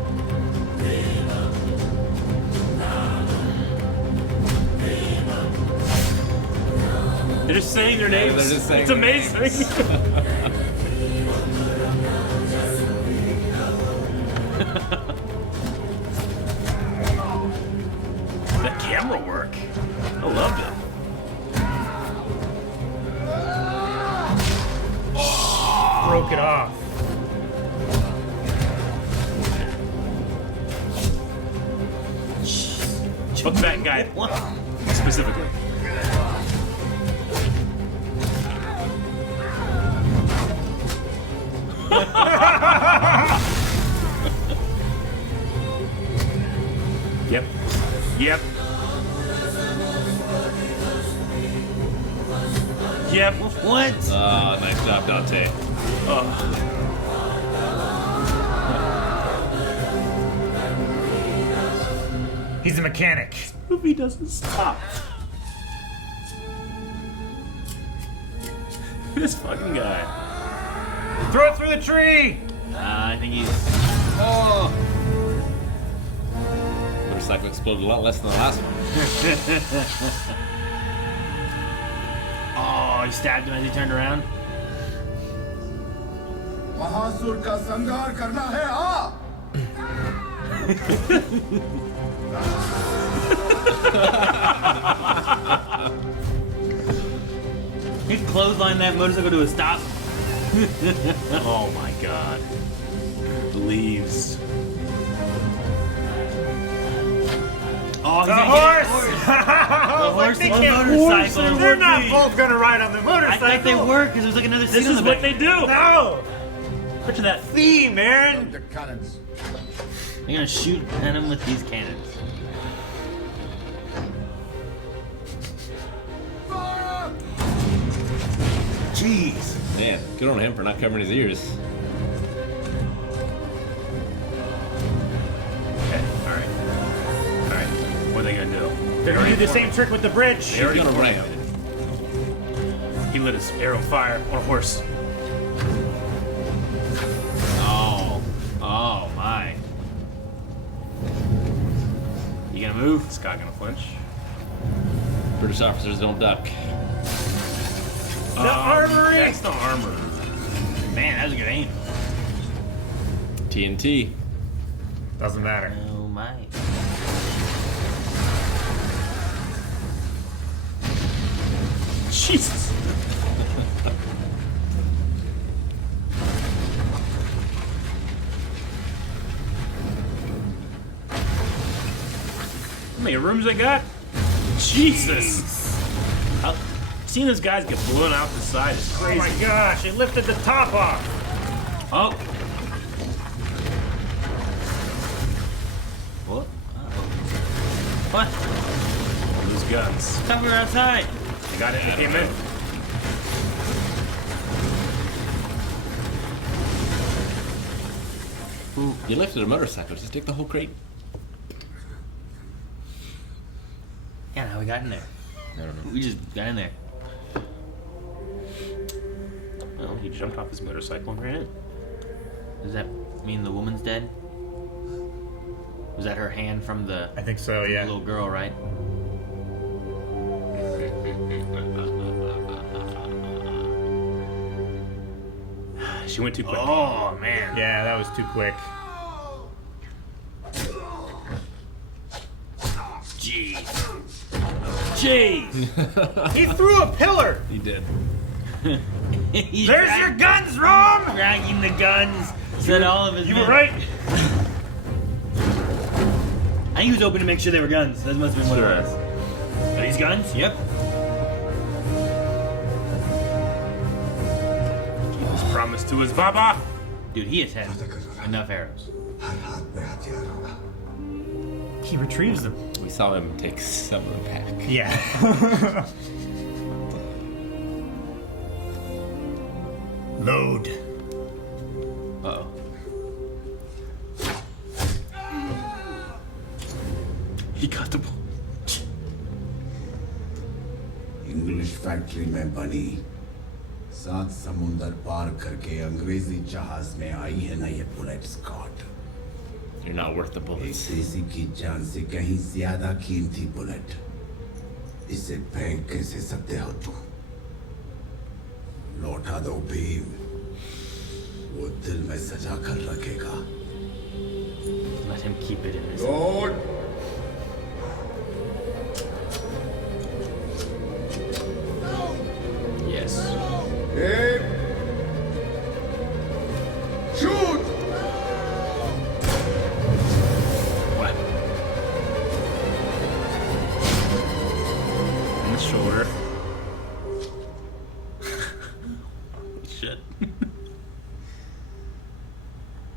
They're just saying their names. They're just saying it's their amazing. That camera work. I loved it. Broke it off. Hook that guy specifically. Yep. Yep. Yep. What? Nice job, Dante. He's a mechanic. This movie doesn't stop. This fucking guy. Throw it through the tree! I think he's. Oh! Motorcycle exploded a lot less than the last one. Oh, he stabbed him as he turned around. महासुर का संहार करना है आ He clotheslined that motorcycle to a stop. Oh my god. The leaves. Oh, he's The gonna horse! The horse They and the can't motorcycle. horse. They're not both gonna ride on the I motorcycle. thought they were because there's like another seat This on is the what back. they do. No! Picture that. Theme, Aaron! the cannons They're gonna shoot at him with these cannons. Jeez. Man, good on him for not covering his ears. Okay, alright. Alright. What are they gonna do? They're gonna do the same trick with the bridge. They already He's gonna ram. He lit his arrow on fire on a horse. Oh. Oh my. You gonna move? This guy gonna flinch. British officers don't duck. The armory! That's the armor. Man, that was a good aim. TNT. Doesn't matter. Oh my. Jesus. How many rooms they got? Jesus. How, seeing those guys get blown out the side is Oh crazy. my gosh, it lifted the top off. Oh. What? What? Those guns. Thought we were outside. They got it. They came in. You lifted a motorcycle. Just take the whole crate. Yeah, how we got in there? I don't know. We just got in there. Well, he jumped off his motorcycle and ran in. Does that mean the woman's dead? Was that her hand from the I think so, yeah. little girl, right? She went too quick. Oh man. Yeah, that was too quick. Jeez. Jeez. He threw a pillar! He did. He's There's your guns, Rom! dragging the guns. Said all of his. You were men. right. I think he was open to make sure they were guns. That must have been what Sure. it was. Are these guns? Yep. Keep his promise to his Baba. Dude, he has had enough arrows. हर हाथ में हथियार होगा He retrieves them. We saw him take some of the pack. Yeah. Load. Uh-oh. He got the ball. English factory में बनी 7 समुंदर पार करके अंग्रेजी जहाज में आई है ना ये बुलेट स्कॉट You're not worth the एक bullets. देसी की जान से कहीं ज्यादा कीमती बुलेट इसे फेंक कैसे सकते हो तुम लौटा दो भीम, वो दिल में सजा कर रखेगा. Let him keep it in his. Lord. Yes. Aim. Shoot. What? In the shoulder. Shit.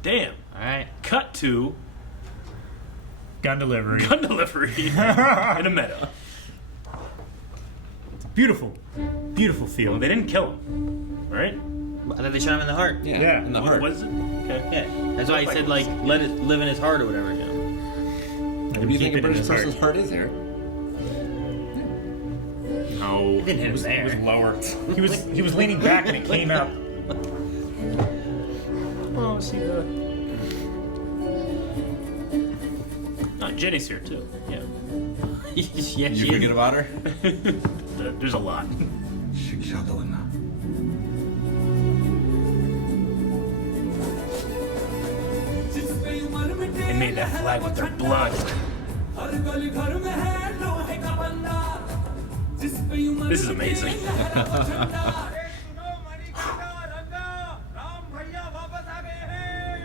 Damn. Alright. Cut to Gun delivery. gun delivery in a meadow. Beautiful. Beautiful Well, field. they didn't kill him, right? I thought they shot him in the heart. Yeah. in the What heart. was it? Okay. Yeah. That's why he said, like, let it live in his heart or whatever, you know. What do you think a Keep it in British his heart. person's heart is, Eric? No. It didn't hit him It was there. lower. He was leaning back and it came out. Oh, see the. Oh, Jenny's here too. Yeah. Yeah, Did she you forget is. about her? There's a lot. शिक्षा दो ना. They made that flag with their blood. This is amazing.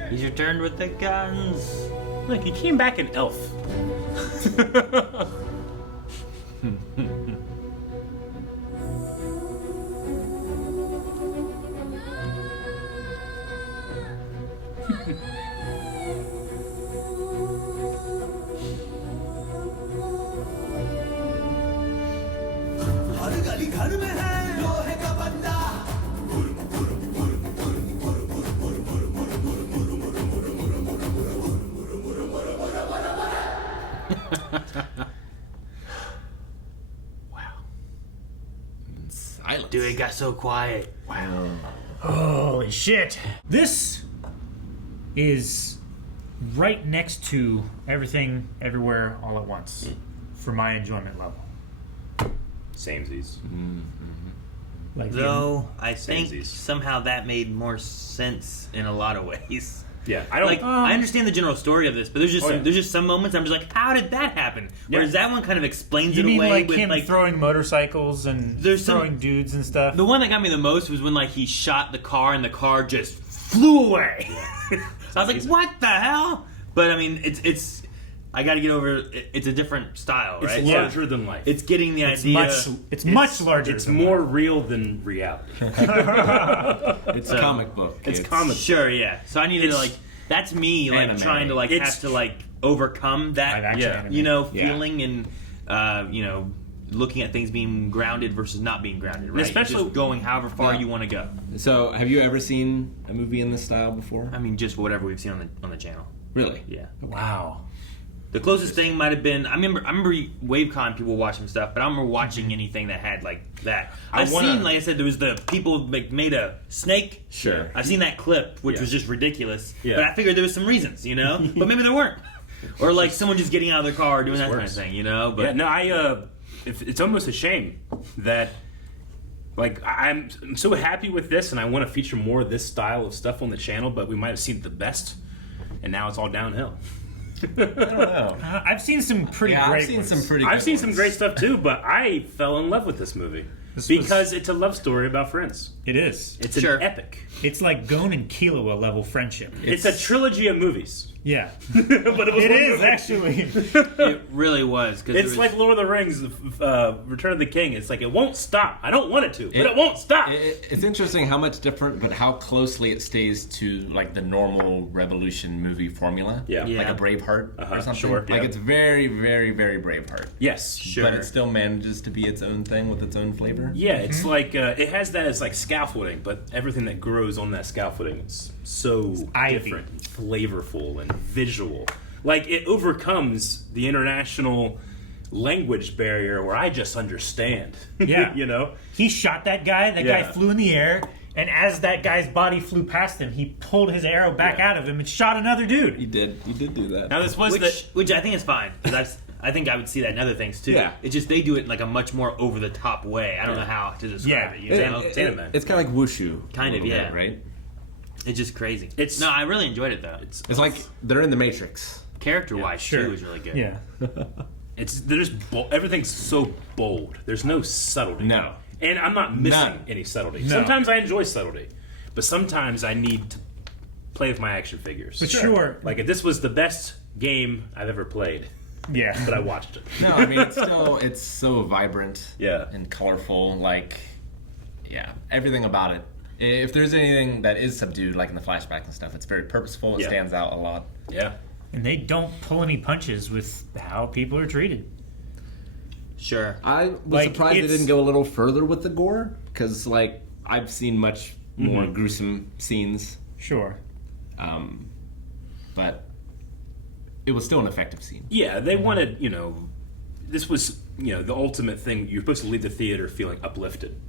He's returned with the guns. Look, he came back an elf. हर गली घर में है लोहे का बंदा. Silence. Dude, it got so quiet. Wow. Holy shit. This is right next to Everything, Everywhere, All at Once for my enjoyment level. Samesies. Like Though, I think Samesies. somehow that made more sense in a lot of ways. Yeah, I don't Like, I understand the general story of this, but there's just Oh, some, yeah. there's just some moments I'm just like, how did that happen? Whereas that one kind of explains you it mean away like with him like throwing motorcycles and There's some- throwing dudes and stuff? the one that got me the most was when like he shot the car and the car just flew away. So I was like, what the hell? But I mean, it's I got to get over. It's a different style, right? It's larger than life. It's getting the idea. It's much larger. It's than more real than reality. It's So, a comic book. It's comic. Sure, yeah. So I needed to It's like. That's me like anime. trying to like It's- have to like overcome live that action yeah, anime. you know Yeah. feeling and you know looking at things being grounded versus not being grounded, right? especially- just going however far Yeah. you want to go. So, have you ever seen a movie in this style before? I mean, just whatever we've seen on the channel. Really? Yeah. Wow. The closest thing might have been I remember WaveCon people watching stuff, but I don't remember watching anything that had like that. I've seen, like I said, there was the people made a snake. Sure. I've seen that clip, which Yeah. was just ridiculous. Yeah. But I figured there was some reasons, you know, but maybe there weren't. Or like someone just getting out of their car doing that kind of worse. thing, you know. But Yeah, no, it's almost a shame that, like, I'm so happy with this, and I want to feature more of this style of stuff on the channel. But we might have seen the best, and now it's all downhill. I don't know. I've seen some pretty great I've seen ones. some pretty. I've good seen some ones. great stuff too, but I fell in love with this movie This because it's a love story about friends. It is. It's Sure. an epic. It's like Gon and Killua level friendship. It's a trilogy of movies. Yeah. But it was It one is movie. actually. it really was because It's like Lord of the Rings, Return of the King. It's like it won't stop. I don't want it to, but it won't stop. It's interesting how much different, but how closely it stays to like the normal Revolution movie formula. Yeah. Like Yeah. a Braveheart or something. sure, Like yeah. it's very, very, very Braveheart. Yes, But it still manages to be its own thing with its own flavor. Yeah, it's like it has that as like scaffolding, but everything that grows on that scaffolding is so ivy. different, and flavorful, and visual. Like it overcomes the international language barrier where I just understand. Yeah. You know? He shot that guy. That Yeah. guy flew in the air. And as that guy's body flew past him, he pulled his arrow back Yeah. out of him and shot another dude. You did do that. Now this was which I think is fine because I think I would see that in other things too. Yeah. It's just they do it in like a much more over the top way. I don't know how to describe it. You know? It's kind of like wushu. Kind of, yeah. Bit, right? It's just crazy. No, I really enjoyed it though. It's like they're in the Matrix. Character-wise, too, is really good. Yeah. Everything's so bold. There's no subtlety. No. And I'm not missing any subtlety. No. Sometimes I enjoy subtlety, but sometimes I need to play with my action figures. But sure. Like, if this was the best game I've ever played. Yeah. But I watched it. No, I mean, it's so vibrant Yeah. and colorful. Like, yeah, everything about it. If there's anything that is subdued, like in the flashback and stuff, it's very purposeful. It stands out a lot. Yeah. And they don't pull any punches with how people are treated. Sure. I was surprised they didn't go a little further with the gore, because, like, I've seen much more gruesome scenes. Sure. But it was still an effective scene. Yeah, they wanted, this was, the ultimate thing. You're supposed to leave the theater feeling uplifted,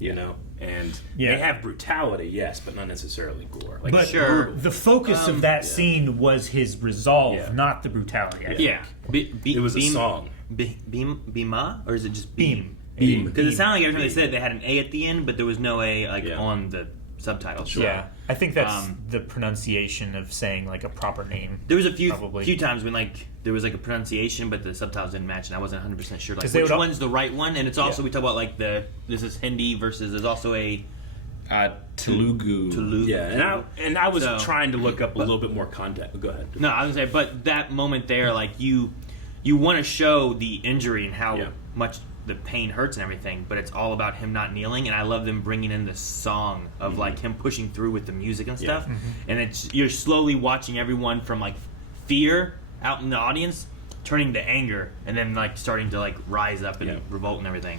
And they have brutality, yes, but not necessarily gore. Like, But the focus of that scene was his resolve, not the brutality. I think. It was a song. Bima? Or is it just Beam? Beam. Because it sounded like every time they said it, they had an A at the end, but there was no A on the subtitles. Yeah, I think that's the pronunciation of saying like a proper name. There was a few times when there was like a pronunciation, but the subtitles didn't match, and I wasn't 100% sure like which one's the right one. And it's also we talk about like this is Hindi versus there's also a Telugu. Yeah, and I was trying to look up a little bit more context. Go ahead. No, I was gonna say, but that moment there, like you want to show the injury and how much the pain hurts and everything, but it's all about him not kneeling. And I love them bringing in the song of like him pushing through with the music and stuff. And you're slowly watching everyone from like fear out in the audience turning to anger, and then like starting to like rise up and revolt and everything.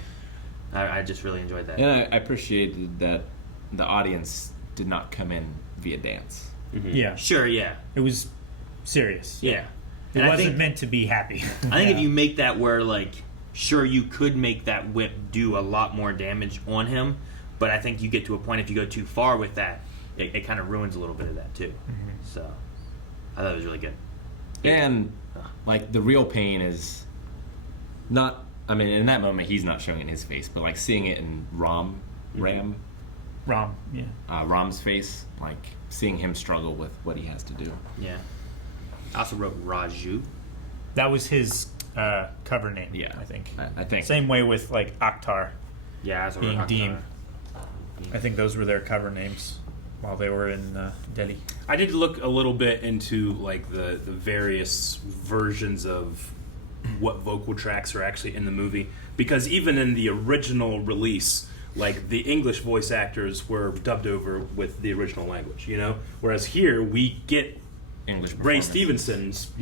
I just really enjoyed that. Yeah, I appreciated that the audience did not come in via dance. Yeah, sure. Yeah, it was serious. Yeah, it wasn't meant to be happy. I think if you make that where like, sure, you could make that whip do a lot more damage on him, but I think you get to a point if you go too far with that, it kind of ruins a little bit of that too. So I thought it was really good. And like the real pain is not. I mean, in that moment, he's not showing it in his face, but like seeing it in Ram's face, like seeing him struggle with what he has to do. Yeah. I also wrote Raju. That was his cover name. Yeah, I think. I think same way with like Akhtar. Yeah, that's being Akhtar. Deem. I think those were their cover names while they were in Delhi. I did look a little bit into like the various versions of what vocal tracks are actually in the movie, because even in the original release, like the English voice actors were dubbed over with the original language, whereas here we get English Ray Stevenson's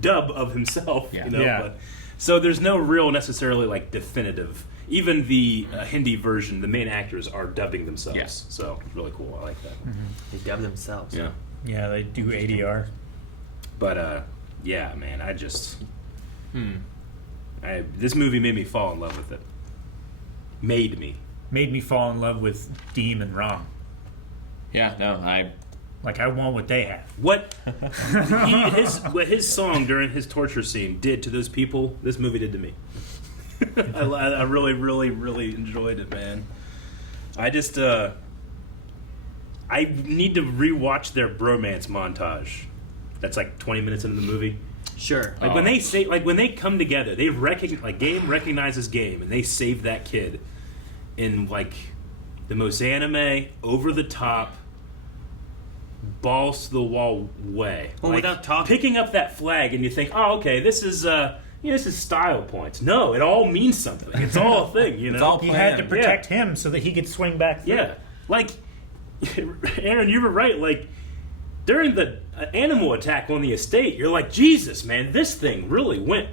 dub of himself, Yeah. But, so there's no real necessarily like definitive. Even the Hindi version, the main actors are dubbing themselves. Yes. So it's really cool. I like that. They dub themselves. Yeah. Yeah, they do ADR. But yeah, man, I just this movie made me fall in love with it. Made me fall in love with Deem and Ram. Yeah, no, I want what they have. What his song during his torture scene did to those people, this movie did to me. I really, really, really enjoyed it, man. I just I need to rewatch their bromance montage. That's like 20 minutes into the movie. Sure. Like when they say, like when they come together, they game recognizes game, and they save that kid in like the most anime, over the top, balls to the wall way. Well, like, without talking, picking up that flag, and you think, oh, okay, this is this is style points. No, it all means something. It's all a thing. It's all planned. He had to protect him so that he could swing back through. Yeah, like Aaron, you were right. Like during the animal attack on the estate, you're like, Jesus, man, this thing really went.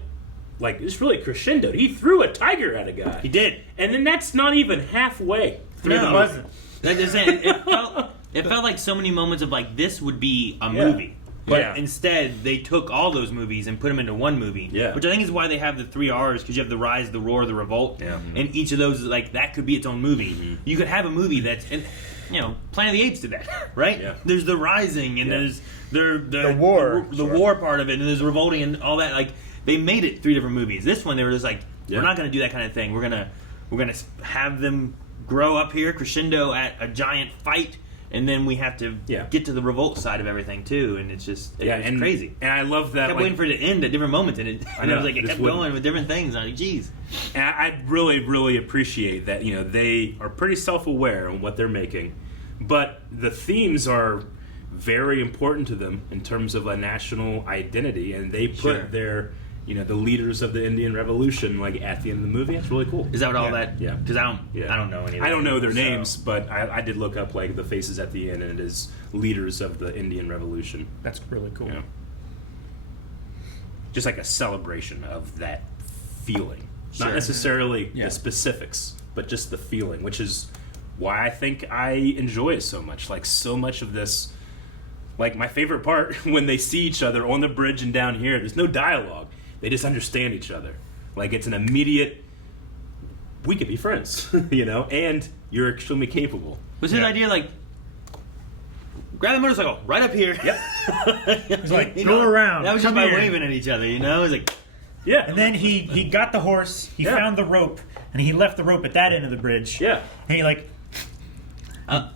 Like, it's really crescendoed. He threw a tiger at a guy. He did. And then that's not even halfway through the wasn't. It felt like so many moments of like, this would be a movie. But instead, they took all those movies and put them into one movie. Yeah. Which I think is why they have the 3 R's, because you have the Rise, the Roar, the Revolt. Yeah. And each of those, like, that could be its own movie. You could have a movie that's... Planet of the Apes did that, right? Yeah. There's the Rising, and there's the war. the war part of it, and there's revolting and all that. Like they made it 3 different movies. This one, they were just like, we're not going to do that kind of thing. We're gonna have them grow up here, crescendo at a giant fight. And then we have to get to the revolt side of everything too, and it's just it's crazy. And I love that. I kept waiting for it to end at different moments, and it was like it kept going with different things. I'm like, geez. And I really, really appreciate that. They are pretty self-aware on what they're making, but the themes are very important to them in terms of a national identity, and they put their the leaders of the Indian Revolution like at the end of the movie. It's really cool. Is that what all that? Yeah. Because I don't know any. I don't know their names, but I did look up like the faces at the end, and it is leaders of the Indian Revolution. That's really cool. Yeah. Just like a celebration of that feeling, not necessarily the specifics, but just the feeling, which is why I think I enjoy it so much. Like so much of this, like my favorite part when they see each other on the bridge and down here. There's no dialogue. They just understand each other. Like it's an immediate, we could be friends, and you're extremely capable. Was his idea like, grab the motorcycle right up here? Yep. It's like, go around. That was just by waving at each other, It's like, yeah. And then he got the horse, he found the rope, and he left the rope at that end of the bridge. Yeah. And he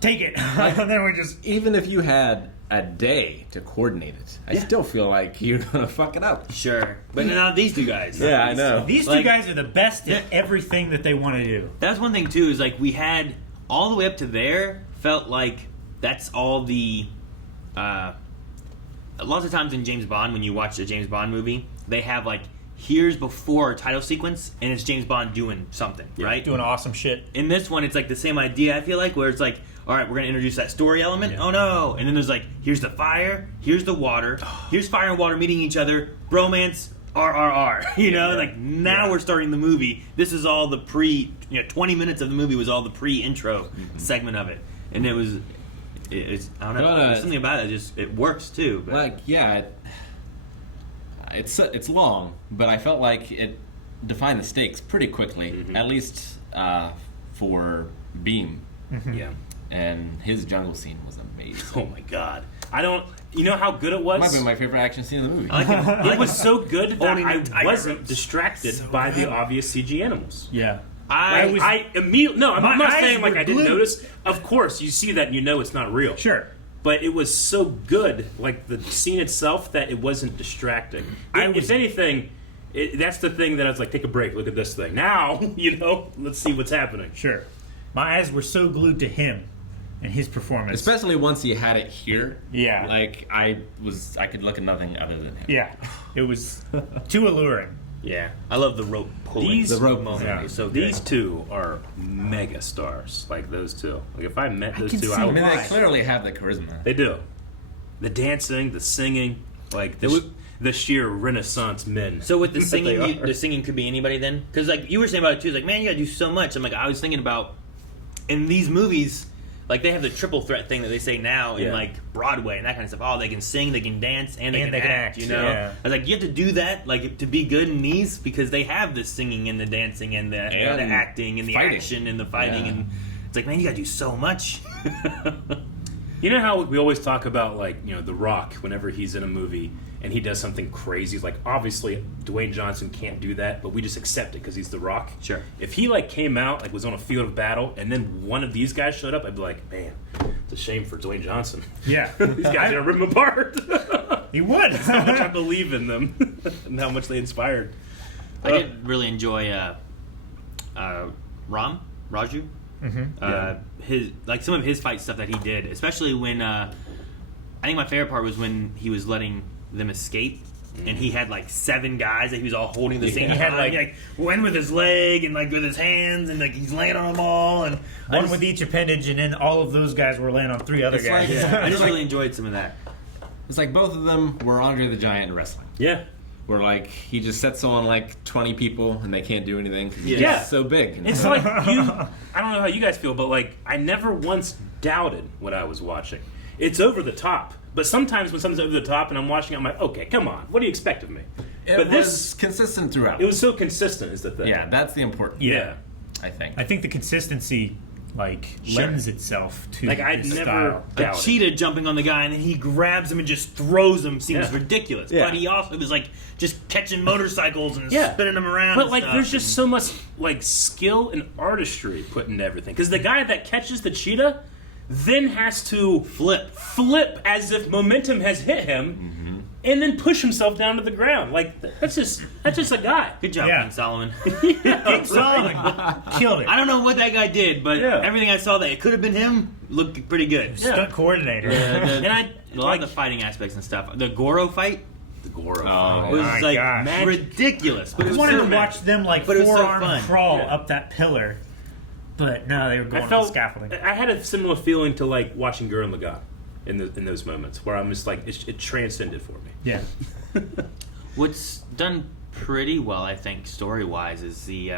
take it. And then we just... Even if you had a day to coordinate it, I still feel like you're gonna fuck it up. Sure, but not these 2 guys. Yeah, I know. These 2 guys are the best at everything that they want to do. That's one thing too. Is like we had all the way up to there. Felt like that's all the. Lots of times in James Bond, when you watch a James Bond movie, they have like here's before a title sequence, and it's James Bond doing something, right? Doing awesome shit. In this one, it's like the same idea. I feel like where it's like, all right, we're gonna introduce that story element. Oh no! And then there's like, here's the fire, here's the water, here's fire and water meeting each other, bromance, RRR. Like now we're starting the movie. This is all the 20 minutes of the movie was all the pre-intro segment of it, and it's I don't know. There's something about it that it works too. But. It's long, but I felt like it defined the stakes pretty quickly, at least for Beam. Yeah. And his jungle scene was amazing. Oh my god. You know how good it was? Might be my favorite action scine in the movie. It was so good that I wasn't distracted by the obvious CG animals. Yeah. I immediately... No, I'm not saying like I didn't notice. Of course, you see that and you know it's not real. Sure. But it was so good, like the scene itself, that it wasn't distracting. If anything, that's the thing that I was like, take a break, look at this thing. Now, let's see what's happening. Sure. My eyes were so glued to him and his performance. Especially once he had it here. Yeah. Like, I could look at nothing other than him. Yeah. It was too alluring. Yeah. I love the rope pulling. The rope moment. Yeah. So these 2 are mega stars, like those 2. Like if I met those 2, I mean, they clearly have the charisma. They do. The dancing, the singing, like the sheer Renaissance men. So with the singing, the singing could be anybody then? Because like you were saying about it too, it's like, man, you gotta do so much. I'm like, I was thinking about in these movies, like they have the triple threat thing that they say now in like Broadway and that kind of stuff. Oh, they can sing, they can dance, and they can act. I was like, you have to do that like to be good in these because they have the singing and the dancing and the acting and the action and the fighting and it's like, man, you gotta do so much. You know how we always talk about like The Rock whenever he's in a movie and he does something crazy. Like obviously Dwayne Johnson can't do that, but we just accept it because he's The Rock. Sure. If he like came out like was on a field of battle and then one of these guys showed up, I'd be like, man, it's a shame for Dwayne Johnson. Yeah. These guys are gonna rip him apart. He would. That's how much I believe in them and how much they inspired. I did really enjoy Ram Raju. His like some of his fight stuff that he did, especially when I think my favorite part was when he was letting them escape and he had like 7 guys that he was all holding the same time. He had like one with his leg and like with his hands and like he's laying on them all and one with each appendage and then all of those guys were laying on 3 other guys. Like, I just really enjoyed some of that. It's like both of them were Andre the Giant in wrestling. Yeah. Where like he just sets on like 20 people and they can't do anything because he's just so big. It's like I don't know how you guys feel, but like I never once doubted what I was watching. It's over the top. But sometimes when something's over the top and I'm watching it, I'm like, okay, come on. What do you expect of me? But this was consistent throughout. It was so consistent is the thing. Yeah, that's the important thing. Yeah. I think the consistency lends itself to like I'd this never style. A doubted. cheetah jumping on the guy and then he grabs him and just throws him seems Yeah. ridiculous. Yeah. But he also was like just catching motorcycles and Yeah. spinning them around. But and like, stuff, there's just and- so much like skill and artistry put into everything. Because the guy that catches the cheetah then has to flip as if momentum has hit him, and then push himself down to the ground. Like that's just a guy. Good job, Yeah. King Solomon. King Solomon killed it. I don't know what that guy did, but Yeah. everything I saw that it could have been him looked pretty good. Stunt coordinator. And I a lot like of the fighting aspects and stuff. The Goro fight the Goro Oh, was my like gosh. ridiculous, but I it was wanted so to watch them But it was so forearm fun. crawl Yeah. up that pillar, but no, they were going I on felt the scaffolding. I had a similar feeling to like watching Gurren Lagann in those moments where I'm just like it transcended for me. Yeah. What's done pretty well, I think, story-wise, is the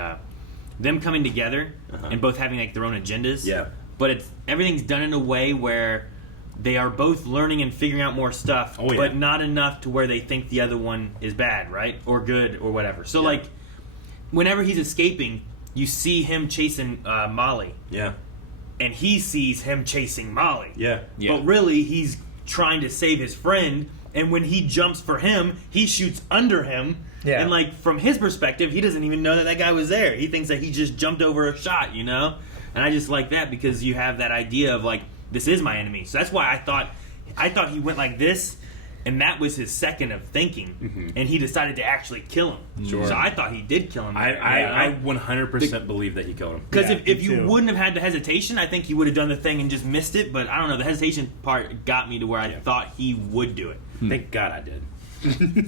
them coming together and both having like their own agendas. Yeah. But everything's done in a way where they are both learning and figuring out more stuff, Oh, yeah. but not enough to where they think the other one is bad, right? Or good, or whatever. So, Yeah. like, whenever he's escaping, you see him chasing Molly, Yeah. and he sees him chasing Molly. Yeah. Yeah. But really, he's trying to save his friend, and when he jumps for him, he shoots under him. Yeah. And, like, from his perspective, he doesn't even know that guy was there. He thinks that he just jumped over a shot, you know? And I just like that because you have that idea of, like, this is my enemy. So that's why I thought he went like this, and that was his second of thinking, and he decided to actually kill him. Sure. So I thought he did kill him. I 100% believe that he killed him. Because Yeah, if me you too. wouldn't have had the hesitation, I think he would have done the thing and just missed it. But I don't know. The hesitation part got me to where I thought he would do it. Thank God I did.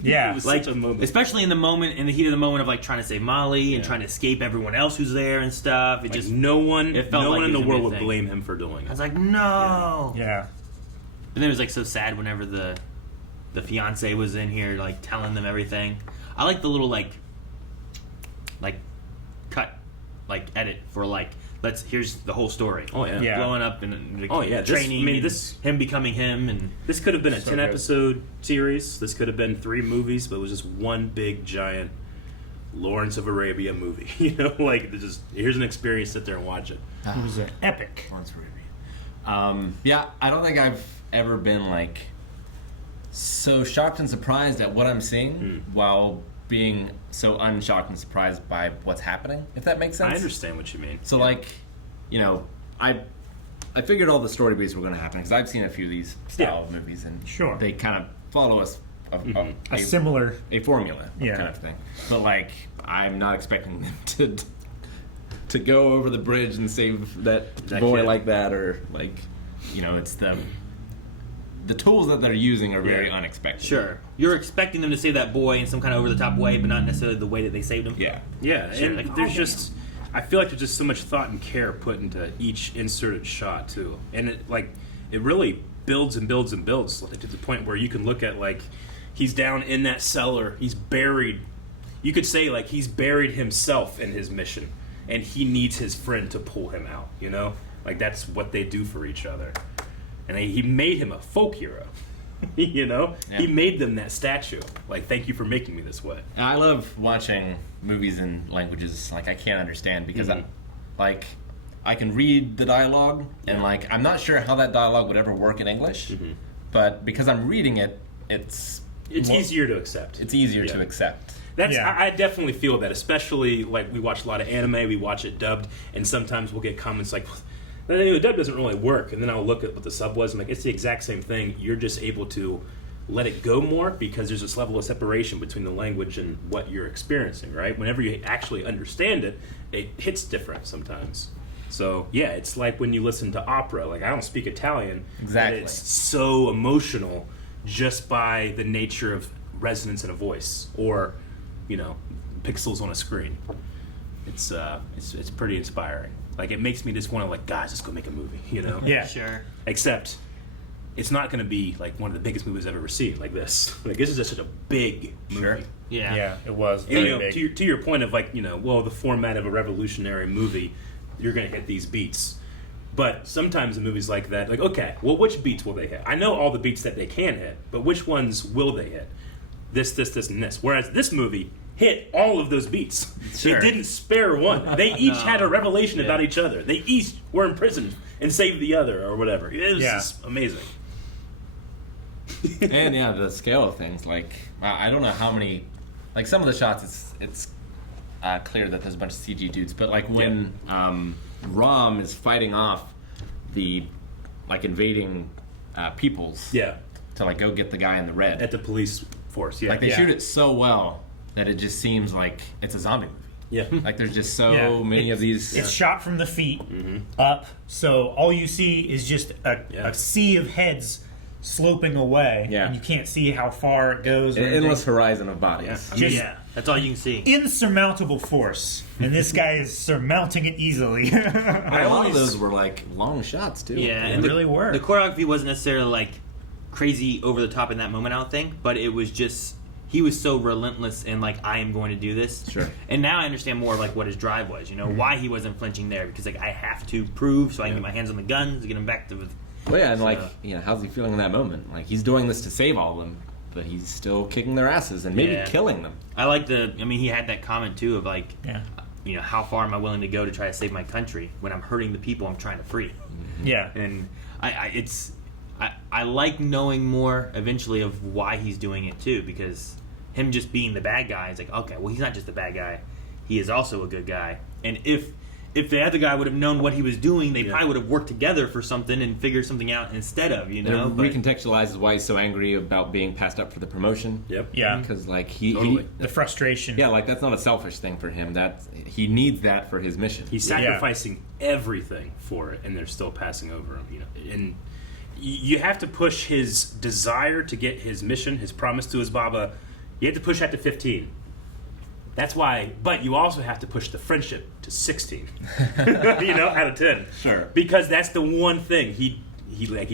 Yeah. It was Like, such a moment. especially in the heat of the moment of like trying to save Molly and Yeah. trying to escape everyone else who's there and stuff. It Like, just no one it felt like in it the was gonna be world a would thing. blame him for doing I it. was like, no. Yeah. But then it was like so sad whenever the fiance was in here like telling them everything. I like the little like cut edit for like here's the whole story. Oh yeah. Yeah. Blowing up and Oh, yeah, this- training. I mean, and this- him becoming him and This could have been a So 10 good. episode series. This could have been 3 movies, but it was just one big giant Lawrence of Arabia movie. You know, like here's an experience, sit there and watch it. It was an epic. Lawrence Arabian. Yeah, I don't think I've ever been like so shocked and surprised at what I'm seeing while being so unshocked and surprised by what's happening, if that makes sense. I understand what you mean. So like, you know, I figured all the story beats were going to happen because I've seen a few of these style of movies and Sure. they kind of follow us A similar. a formula Yeah. kind of thing. But like, I'm not expecting them to go over the bridge and save that boy kid. like that, or like, you know, it's the tools that they're using are very Yeah. unexpected. sure you're expecting them to save that boy in some kind of over the top way, but not necessarily the way that they saved him. Yeah. Yeah, Sure. and Like, there's just I feel like there's just so much thought and care put into each inserted shot too, and it really builds and builds and builds like, to the point where you can look at like he's down in that cellar, he's buried. You could say like he's buried himself in his mission, and he needs his friend to pull him out. You know, like that's what they do for each other, and he made him a folk hero. You know, he made them that statue. Like, thank you for making me this way. I love watching movies in languages like I can't understand because I can read the dialogue and like I'm not sure how that dialogue would ever work in English, but because I'm reading it, it's easier to accept. It's easier Yeah. to accept. That's Yeah. I definitely feel that, especially like we watch a lot of anime, we watch it dubbed, and sometimes we'll get comments like, the dub doesn't really work, and then I'll look at what the sub was and like it's the exact same thing. You're just able to let it go more because there's this level of separation between the language and what you're experiencing, right? Whenever you actually understand it, it hits different sometimes. So yeah, it's like when you listen to opera. Like I don't speak Italian, Exactly. but it's so emotional just by the nature of resonance in a voice or, you know, pixels on a screen. It's pretty inspiring. Like it makes me just want to like, guys, let's go make a movie. You know? Yeah. Sure. Except it's not going to be like one of the biggest movies I've ever seen. Like this. Like this is just such a big movie. Sure. Yeah. Yeah, it was And, very you know, big. to your point of like, you know, well, the format of a revolutionary movie, you're going to hit these beats. But sometimes in movies like that, like, okay, well, which beats will they hit? I know all the beats that they can hit, but which ones will they hit? This, and this. Whereas this movie, hit all of those beats. Sure. It didn't spare one. They each had a revelation about each other. They each were imprisoned and saved the other or whatever. It was just amazing. And yeah, the scale of things, like I don't know how many, like some of the shots, it's clear that there's a bunch of CG dudes, but like when Ram is fighting off the like invading peoples, to like go get the guy in the red at the police force, like they shoot it so well that it just seems like it's a zombie movie. Yeah, like there's just so many of these. It's shot from the feet up, so all you see is just a sea of heads sloping away, and you can't see how far it goes. An endless horizon of bodies. That's all you can see. Insurmountable force, and this guy is surmounting it easily. A lot of those were like long shots too. Yeah, they and really were. The choreography wasn't necessarily like crazy over the top in that moment, I don't think, but it was just he was so relentless and like I am going to do this. Sure. And now I understand more of like what his drive was. You know why he wasn't flinching there because like I have to prove so I can get my hands on the guns to get him back to. Well, yeah, and like how's he feeling in that moment? Like he's doing this to save all of them, but he's still kicking their asses and maybe killing them. I like he had that comment too of like, how far am I willing to go to try to save my country when I'm hurting the people I'm trying to free? Yeah. And I like knowing more eventually of why he's doing it too, because him just being the bad guy is like, okay, well he's not just a bad guy, he is also a good guy. And if the other guy would have known what he was doing, they probably would have worked together for something and figured something out instead of, It recontextualizes why he's so angry about being passed up for the promotion. Yep. Yeah. Because like the frustration. Yeah, like that's not a selfish thing for him. He needs that for his mission. He's sacrificing everything for it, and they're still passing over him. You know, and you have to push his desire to get his mission, his promise to his Baba. You have to push that to 15. That's why, but you also have to push the friendship to 16. Out of 10. Sure. Because that's the one thing he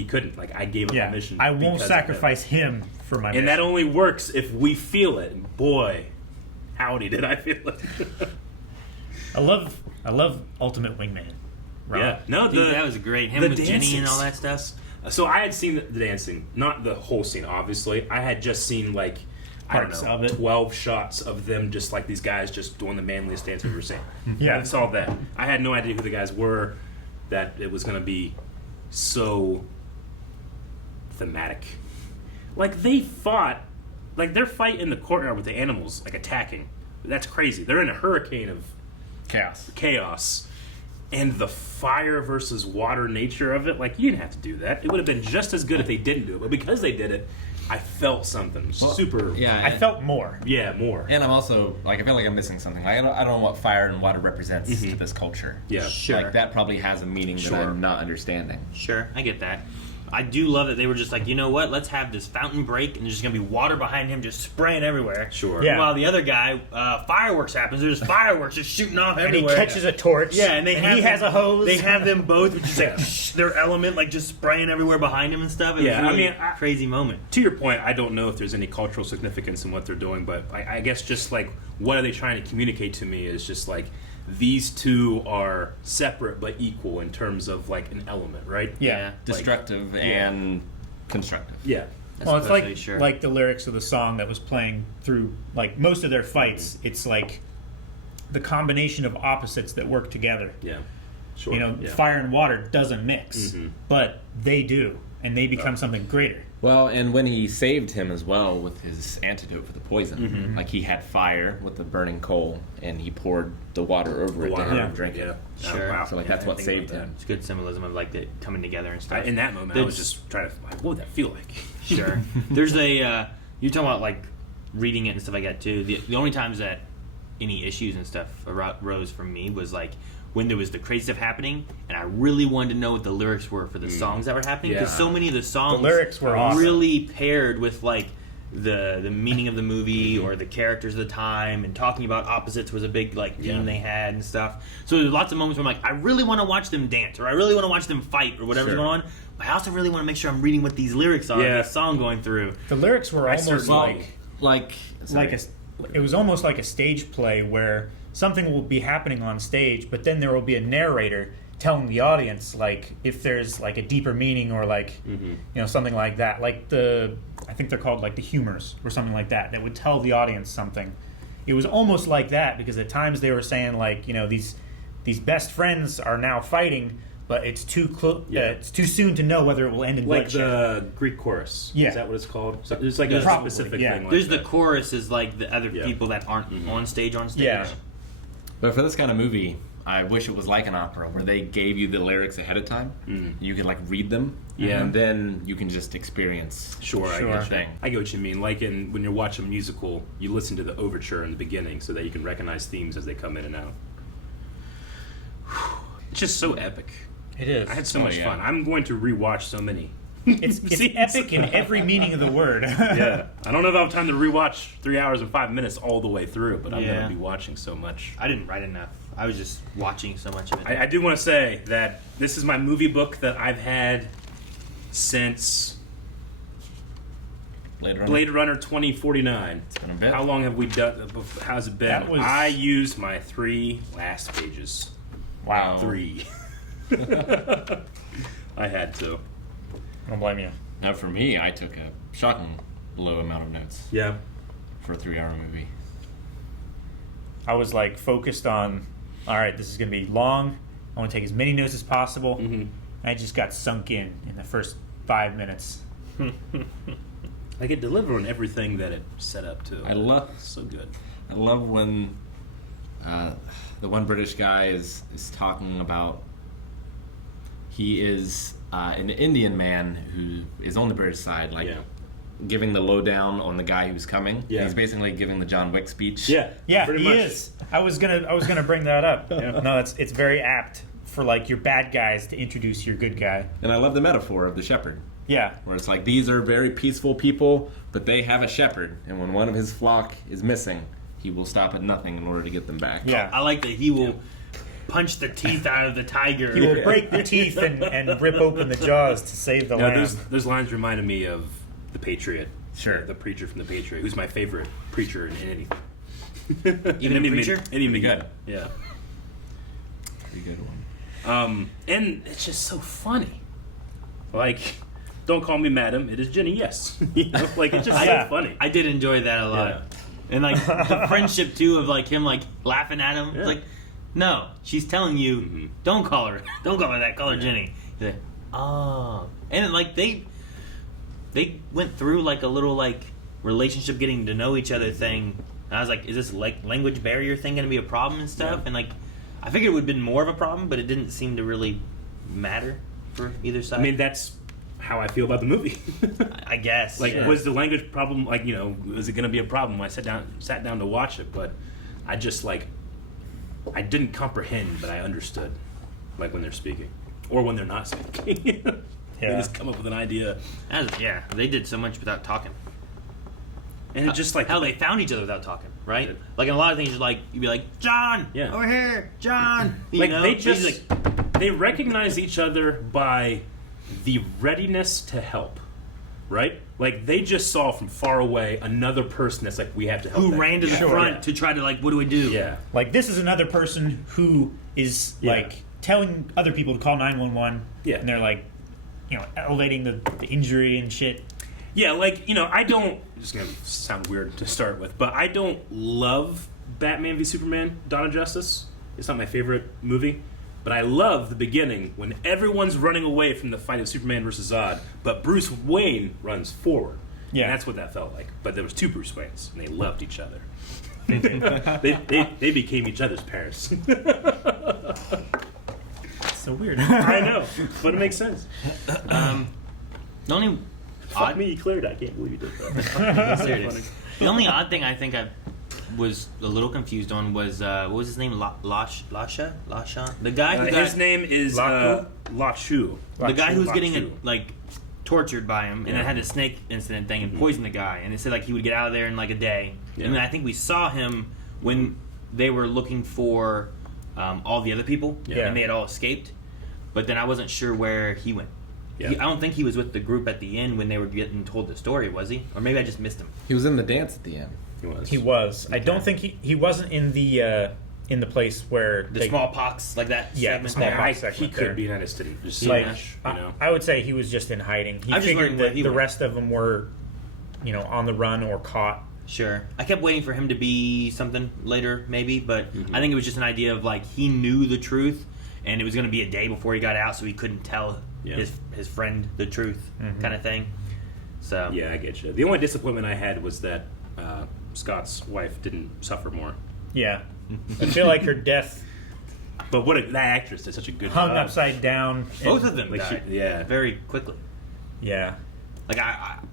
couldn't. Like I gave him a mission. I won't sacrifice him for my mission. And that only works if we feel it. And boy, howdy did I feel it. I love Ultimate Wingman. Right? Yeah. No, Dude, that was great. Him with Jenny and all that stuff. So I had seen the dancing, not the whole scene, obviously. I had just seen like parts of it. 12 shots of them just like these guys just doing the manliest dance we've ever seen. Yeah. I saw that. I had no idea who the guys were, that it was going to be so thematic. Like they fought, like their fight in the courtyard with the animals, like attacking. That's crazy. They're in a hurricane of chaos. And the fire versus water nature of it, like you didn't have to do that. It would have been just as good if they didn't do it. But because they did it, I felt something super. Yeah, I felt more. Yeah, more. And I'm also like I feel like I'm missing something. I don't know what fire and water represents to this culture. Yeah, sure. Like that probably has a meaning that I'm not understanding. Sure, I get that. I do love that they were just like, you know what? Let's have this fountain break, and there's just gonna be water behind him, just spraying everywhere. Sure. Yeah. While the other guy, fireworks happens. There's fireworks just shooting off everywhere. And he catches a torch. Yeah, and he has a hose. They have them both, which is like their element, like just spraying everywhere behind him and stuff. It was really crazy moment. To your point, I don't know if there's any cultural significance in what they're doing, but I guess just like what are they trying to communicate to me is just like these two are separate but equal in terms of like an element, right? Yeah. Destructive and constructive. Yeah. Well, it's like the lyrics of the song that was playing through like most of their fights. It's like the combination of opposites that work together. Yeah, sure. Fire and water doesn't mix, but they do, and they become something greater. Well, and when he saved him as well with his antidote for the poison, like he had fire with the burning coal, and he poured the water over it to have him drink it. Sure. So like that's what saved him. It's good symbolism of like the coming together and stuff. In that moment, I was just trying to like, what would that feel like? Sure. There's a you're talking about like reading it and stuff like that too. The only times that any issues and stuff arose from me was like when there was the crazy stuff happening, and I really wanted to know what the lyrics were for the songs that were happening, because so many of the songs, the lyrics were awesome. Really paired with like the meaning of the movie or the characters of the time, and talking about opposites was a big like theme they had and stuff. So there's lots of moments where I'm like, I really want to watch them dance, or I really want to watch them fight, or whatever's going on. But I also really want to make sure I'm reading what these lyrics are. This song going through. The lyrics were almost it was almost like a stage play where something will be happening on stage, but then there will be a narrator telling the audience like if there's like a deeper meaning or like something like that. Like I think they're called like the humors or something like that would tell the audience something it was almost like that, because at times they were saying like, you know, these best friends are now fighting, but it's too it's too soon to know whether it will end in like bloodshed. the Greek chorus. Yeah. Is that what it's called? So there's like a Probably, specific yeah. thing. Like There's that. the chorus is like the other people that aren't on stage. Yeah. But for this kind of movie, I wish it was like an opera where they gave you the lyrics ahead of time. You could like read them, and then you can just experience I the get thing. I get what you mean. Like when you're watching a musical, you listen to the overture in the beginning so that you can recognize themes as they come in and out. It's just so epic. It is. I had so much fun. I'm going to rewatch so many. It's epic in every meaning of the word. Yeah. I don't know if I'll have time to rewatch 3 hours and 5 minutes all the way through, but I'm going Yeah. to be watching so much. I didn't write enough. I was just watching so much of it. I do want to say that this is my movie book that I've had since Blade Runner 2049. It's been a bit. How long have we done? How's it been? That was- I used my 3 last pages. Wow. 3. I had to. I don't blame you. Now for me, I took a shocking low amount of notes Yeah. for a 3-hour movie. I was like focused on, all right, this is going to be long. I want to take as many notes as possible. And I just got sunk in the first 5 minutes. Like it delivered on everything that it set up to. I love so good. I love when the one British guy is talking about he is an Indian man who is on the British side, like giving the lowdown on the guy who's coming. Yeah. He's basically giving the John Wick speech. Yeah, pretty he much. is. I was gonna bring that up. No, it's very apt for like your bad guys to introduce your good guy. And I love the metaphor of the shepherd. Yeah. Where it's like, these are very peaceful people, but they have a shepherd, and when one of his flock is missing, he will stop at nothing in order to get them back. Yeah. I like that he will punch the teeth out of the tiger. He will break the teeth and rip open the jaws to save the lamb. Those lines reminded me of The Patriot. Sure. The preacher from The Patriot, who's my favorite preacher in anything. Even a preacher? Anything good. Yeah. Pretty good one. And it's just so funny. Like, don't call me madam, it is Jenny, yes. You know, like, it's just so funny. I did enjoy that a lot. Yeah. And like the friendship too of like him like laughing at him. Yeah. It's like, no, she's telling you, don't call her that, call her Jenny. He's like, oh. And like they went through like a little like relationship getting to know each other thing. And I was like, is this like language barrier thing gonna be a problem and stuff? And like I figured it would have been more of a problem, but it didn't seem to really matter for either side. I mean, that's how I feel about the movie. I guess. Like, was the language problem, like, you know, was it going to be a problem when I sat down to watch it? But I just, like, I didn't comprehend, but I understood, like, when they're speaking. Or when they're not speaking. They just come up with an idea. Yeah, they did so much without talking. And it just, like... How they found each other without talking, right? Like, in a lot of things, you'd be like, John! Yeah. Over here! John! You Like, know? they He's just... like, they recognize each other by the readiness to help, right? Like, they just saw from far away another person that's like, we have to help who them. ran to the front to try to, like, what do we do? Yeah. Like, this is another person who is, like, telling other people to call 911. Yeah. And they're, like, you know, elevating the injury and shit. Yeah, like, you know, I don't... It's going to sound weird to start with, but I don't love Batman v Superman, Dawn of Justice. It's not my favorite movie. But I love the beginning when everyone's running away from the fight of Superman versus Zod, but Bruce Wayne runs forward. Yeah. And that's what that felt like. But there was 2 Bruce Waynes, and they loved each other. they became each other's parents. So weird. I know, but it makes sense. The only Fuck me, you cleared it. I can't believe you did that. Serious. The only odd thing I think I was a little confused on was what was his name? Lasha? The guy who got his name is Lachu. the guy who was getting Lachu. like tortured by him, and it had a snake incident thing and poisoned the guy, and it said like he would get out of there in like a day. And then I think we saw him when they were looking for all the other people, and they had all escaped. But then I wasn't sure where he went. Yeah. I don't think he was with the group at the end when they were getting told the story, was he? Or maybe I just missed him. He was in the dance at the end. He was. I don't think he wasn't in the place where The smallpox, like that. Yeah, the segment smallpox there. segment He could there. be, and I just didn't just Like, much, you know. I would say he was just in hiding. He I'm just figured wondering where that he the went. rest of them were, you know, on the run or caught. Sure. I kept waiting for him to be something later, maybe, but I think it was just an idea of like he knew the truth, and it was going to be a day before he got out, so he couldn't tell his friend the truth, kind of thing. So yeah, I get you. The only disappointment I had was that Scott's wife didn't suffer more. Yeah, I feel like her death. But that actress did such a good hung job. upside down. Both of them Like died. yeah, very quickly. Yeah. Like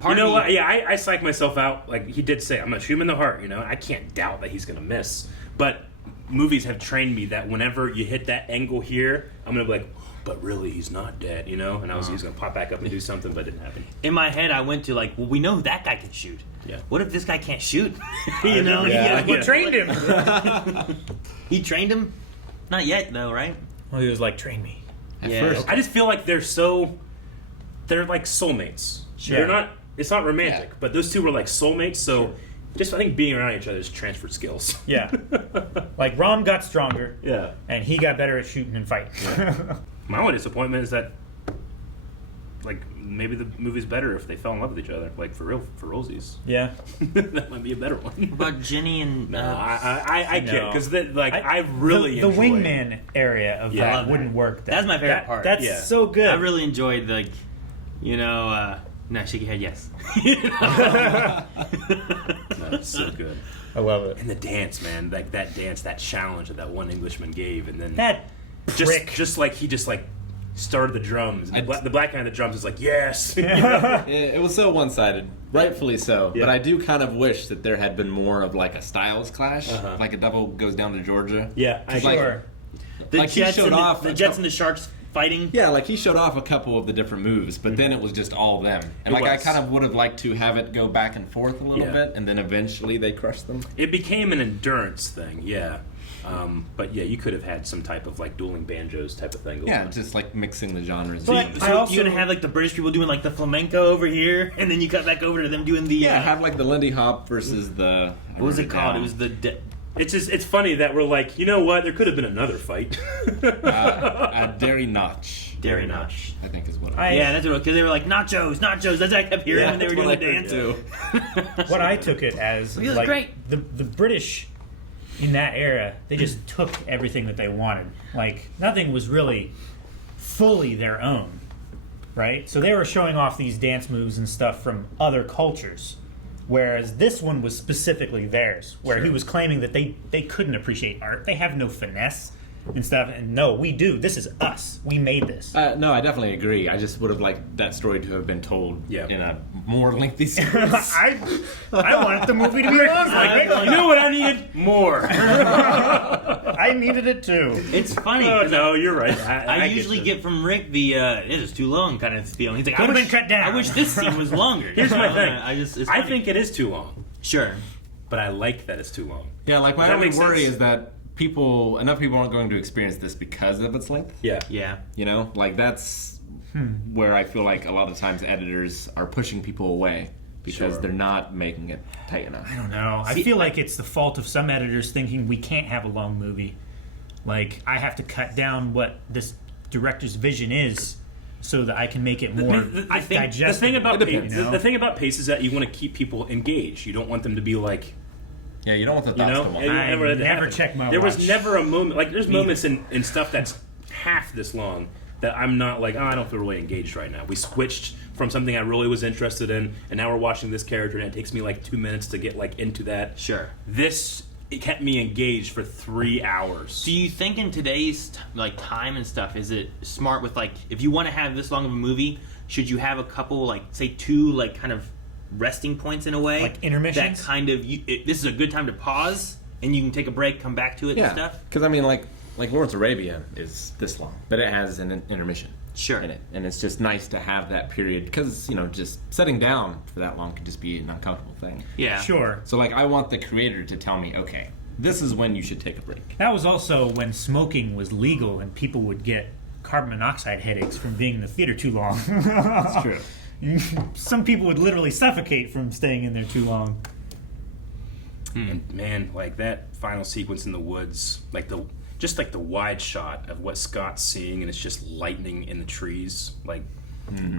you know what? Yeah, I psyched myself out. Like he did say, I'm gonna shoot him in the heart. You know, I can't doubt that he's gonna miss. But movies have trained me that whenever you hit that angle here, I'm gonna be like, but really, he's not dead. You know, and he was gonna pop back up and do something, but it didn't happen. In my head, I went to like, well, we know that guy can shoot. Yeah. What if this guy can't shoot? You know, What trained him? He trained him. Not yet, though, right? Well, he was like, train me. At first, I just feel like they're like soulmates. Sure. They're not. It's not romantic, but those two were like soulmates. So, just I think being around each other is transferred skills. Yeah. Like Ram got stronger. Yeah. And he got better at shooting and fighting. My only disappointment is that, like, maybe the movie's better if they fell in love with each other, like for realsies. Yeah. That might be a better one. What about Jenny and? No, I can't because I really the enjoyed wingman area of that wouldn't work. That's my favorite part. That's so good. I really enjoyed the, no, shake your head, yes. That's so good. I love it. And the dance, man, like that dance, that challenge that one Englishman gave, and then that prick. just like he started the drums. And the black guy on the drums is like, yes. It was so one-sided, rightfully so. Yeah. But I do kind of wish that there had been more of like a styles clash, like a double goes down to Georgia. Yeah, sure. The Jets and the Sharks fighting. Yeah, like he showed off a couple of the different moves, but then it was just all them. And I kind of would have liked to have it go back and forth a little bit, and then eventually they crushed them. It became an endurance thing, yeah. But yeah, you could have had some type of like dueling banjos type of thing going on. Just like mixing the genres. So you're gonna have like the British people doing like the flamenco over here, and then you cut back over to them doing the have like the Lindy Hop versus the what was it called? It was the. It's funny that we're like, you know what? There could have been another fight. Dairy Notch. Dairy Notch, I think is what. That's what because they were like nachos. That's what I kept hearing when they were doing the dance. Too. What I took it as was like great. The British in that era, they just took everything that they wanted. Like nothing was really fully their own, right? So they were showing off these dance moves and stuff from other cultures. Whereas this one was specifically theirs, where he was claiming that they couldn't appreciate art. They have no finesse and stuff. And no, we do. This is us. We made this. No, I definitely agree. I just would have liked that story to have been told in a more lengthy series. I wanted the movie to be long. You know what I needed? More. I needed it too. It's funny. Oh, no, you're right. I usually get from Rick the it is too long kind of feeling. He's like, could have been cut down. I wish this scene was longer. Here's my thing. I think it is too long. Sure. But I like that it's too long. Yeah, like my only worry is that enough people aren't going to experience this because of its length. Yeah. You know, like that's where I feel like a lot of times editors are pushing people away because they're not making it tight enough. I don't know. I feel like it's the fault of some editors thinking we can't have a long movie. Like, I have to cut down what this director's vision is so that I can make it more digestible. The thing about pace is that you want to keep people engaged. You don't want them to be like... Yeah, you don't want the thoughts to wander. I never check my watch. There was never a moment... Like, there's moments in stuff that's half this long that I'm not like, I don't feel really engaged right now. We switched from something I really was interested in, and now we're watching this character, and it takes me like 2 minutes to get like into that. Sure. It kept me engaged for 3 hours. Do you think in today's like time and stuff, is it smart with like, if you want to have this long of a movie, should you have a couple, like say 2 like kind of resting points in a way? Like intermissions? That kind of, this is a good time to pause, and you can take a break, come back to it and stuff? Because I mean like Lawrence of Arabia is this long, but it has an intermission in it. And it's just nice to have that period because, just sitting down for that long could just be an uncomfortable thing. Yeah. Sure. So like I want the creator to tell me, okay, this is when you should take a break. That was also when smoking was legal and people would get carbon monoxide headaches from being in the theater too long. That's true. Some people would literally suffocate from staying in there too long. And man, like that final sequence in the woods, like the wide shot of what Scott's seeing, and it's just lightning in the trees. Like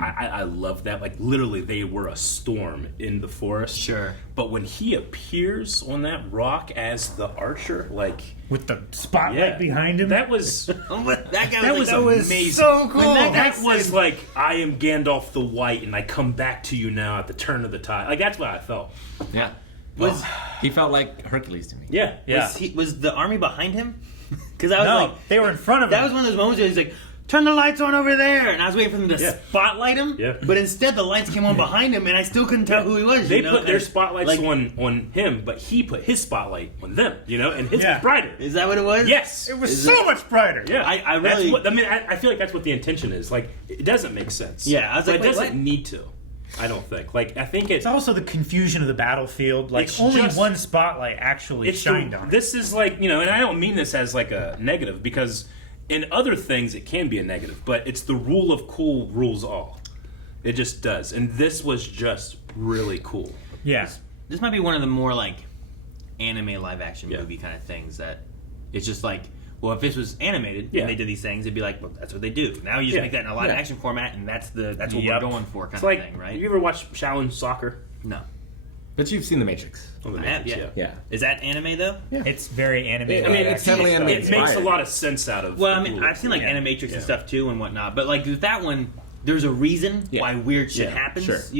I love that. Like, literally, they were a storm in the forest. Sure. But when he appears on that rock as the archer, like... with the spotlight behind him. That was... that was amazing. So cool. That was like, I am Gandalf the White, and I come back to you now at the turn of the tide. Like, that's what I felt. Yeah. He felt like Hercules to me. Yeah. Was the army behind him? Because I was like... they were in front of him. That was one of those moments where he's like, turn the lights on over there, and I was waiting for them to spotlight him. Yeah. But instead, the lights came on behind him, and I still couldn't tell who he was. They put their spotlights on him, but he put his spotlight on them. And his was brighter. Is that what it was? Yes, it was so much brighter. Yeah, I really. I feel like that's what the intention is. Like, it doesn't make sense. Yeah, I was like, it doesn't need to. I don't think. Like, I think it's also the confusion of the battlefield. Like, only one spotlight actually shined on it. This is like, and I don't mean this as like a negative, because in other things it can be a negative, but it's the rule of cool rules all. It just does. And this was just really cool. Yeah. This might be one of the more like anime live action movie kind of things that it's just like, well, if this was animated and they did these things, it'd be like, well, that's what they do. Now you just make that in a live action format, and that's what we're going for kind of thing, right? Have you ever watched Shaolin Soccer? No. But you've seen The Matrix. I have, yeah. Is that anime though? Yeah. It's very animated. It's heavily animated. It makes a lot of sense out of. Well, I mean, I've seen like Animatrix and stuff too and whatnot, but like with that one, there's a reason why weird shit happens,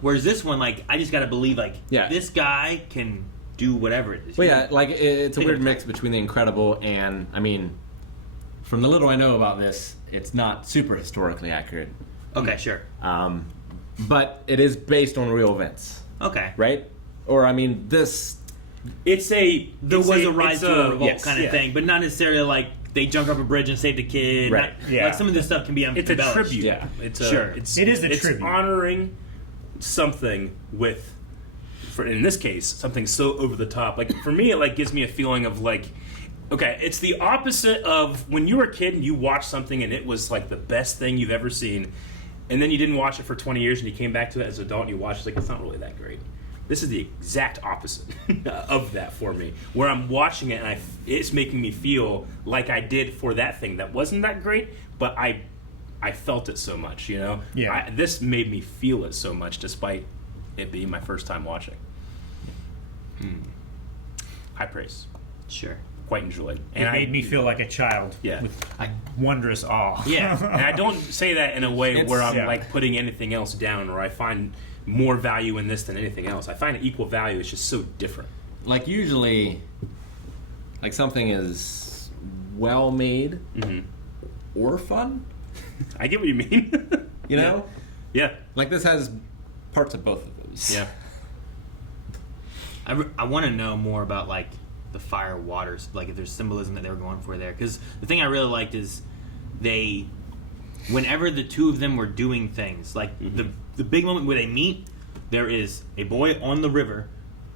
Whereas this one, like, I just got to believe, like, this guy can do whatever it is. Well, yeah, like, it's a weird mix between The Incredible and, I mean, from the little I know about this, it's not super historically accurate. Okay, sure. But it is based on real events. Okay. Right? Or, I mean, this... There was a rise to a revolt kind of thing, but not necessarily like they jump up a bridge and save the kid. Right. Like some of this stuff can be embellished. It's a tribute. Yeah. It is a tribute. It's honoring something with, in this case, something so over the top. Like, for me, it like gives me a feeling of like, okay, it's the opposite of when you were a kid and you watched something and it was like the best thing you've ever seen, and then you didn't watch it for 20 years and you came back to it as an adult and you watched it, like, it's not really that great. This is the exact opposite of that for me, where I'm watching it and it's making me feel like I did for that thing that wasn't that great, but I felt it so much, you know? Yeah. This made me feel it so much despite it being my first time watching. High praise. Sure. Quite enjoyed. It made me feel like a child with wondrous awe. Yeah, and I don't say that in a way where I'm like putting anything else down, or I find more value in this than anything else. I find it equal value. It's just so different. Like, usually, like, something is well made or fun. I get what you mean. You know? Yeah. Like, this has parts of both of those. Yeah. I want to know more about, like, the fire waters, like if there's symbolism that they were going for there. Because the thing I really liked is whenever the two of them were doing things, like the big moment where they meet, there is a boy on the river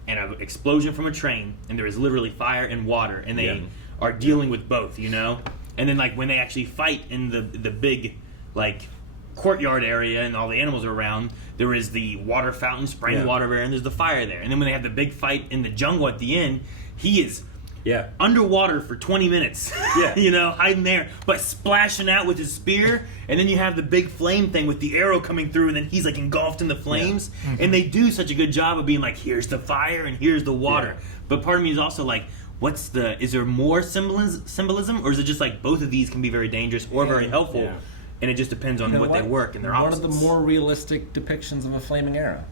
and an explosion from a train, and there is literally fire and water, and they are dealing with both, you know? And then, like, when they actually fight in the big, like, courtyard area and all the animals are around, there is the water fountain spraying water there, and there's the fire there. And then when they have the big fight in the jungle at the end, he is underwater for 20 minutes, you know, hiding there, but splashing out with his spear. And then you have the big flame thing with the arrow coming through, and then he's like engulfed in the flames. And they do such a good job of being like, here's the fire and here's the water. But part of me is also like, is there more symbolism, or is it just like both of these can be very dangerous or very helpful? Yeah. And it just depends on what they work and their opposites. One of the more realistic depictions of a flaming arrow.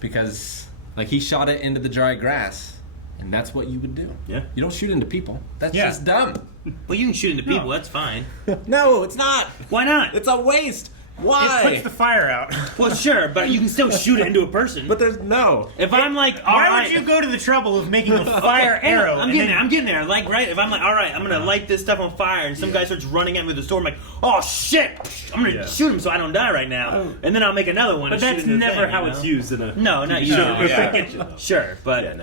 Because, like, he shot it into the dry grass, and that's what you would do. Yeah. You don't shoot into people. That's just dumb. Well, you can shoot into people, that's fine. No, it's not. Why not? It's a waste. Why? It puts the fire out. Well, sure, but you can still shoot it into a person. But there's no. If I'm like, why would you go to the trouble of making a fire arrow? I'm getting there. Like, right? If I'm like, all right, I'm gonna light this stuff on fire, and some guy starts running at me with a sword, I'm like, oh shit! I'm gonna shoot him so I don't die right now, and then I'll make another one. But that's never how it's used in a. No, not usually. Sure, but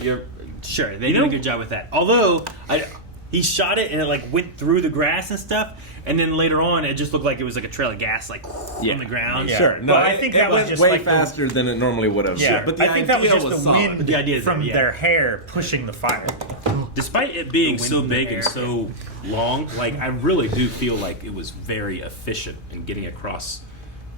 you're sure they did a good job with that. Although he shot it and it like went through the grass and stuff, and then later on it just looked like it was like a trail of gas like on the ground. Yeah. Sure, no, but I think that was just way like faster than it normally would have. Yeah, but I think that was just the solid. wind the idea from their hair pushing the fire. Despite it being The wind so in the big hair. and so long, like I really do feel like it was very efficient in getting across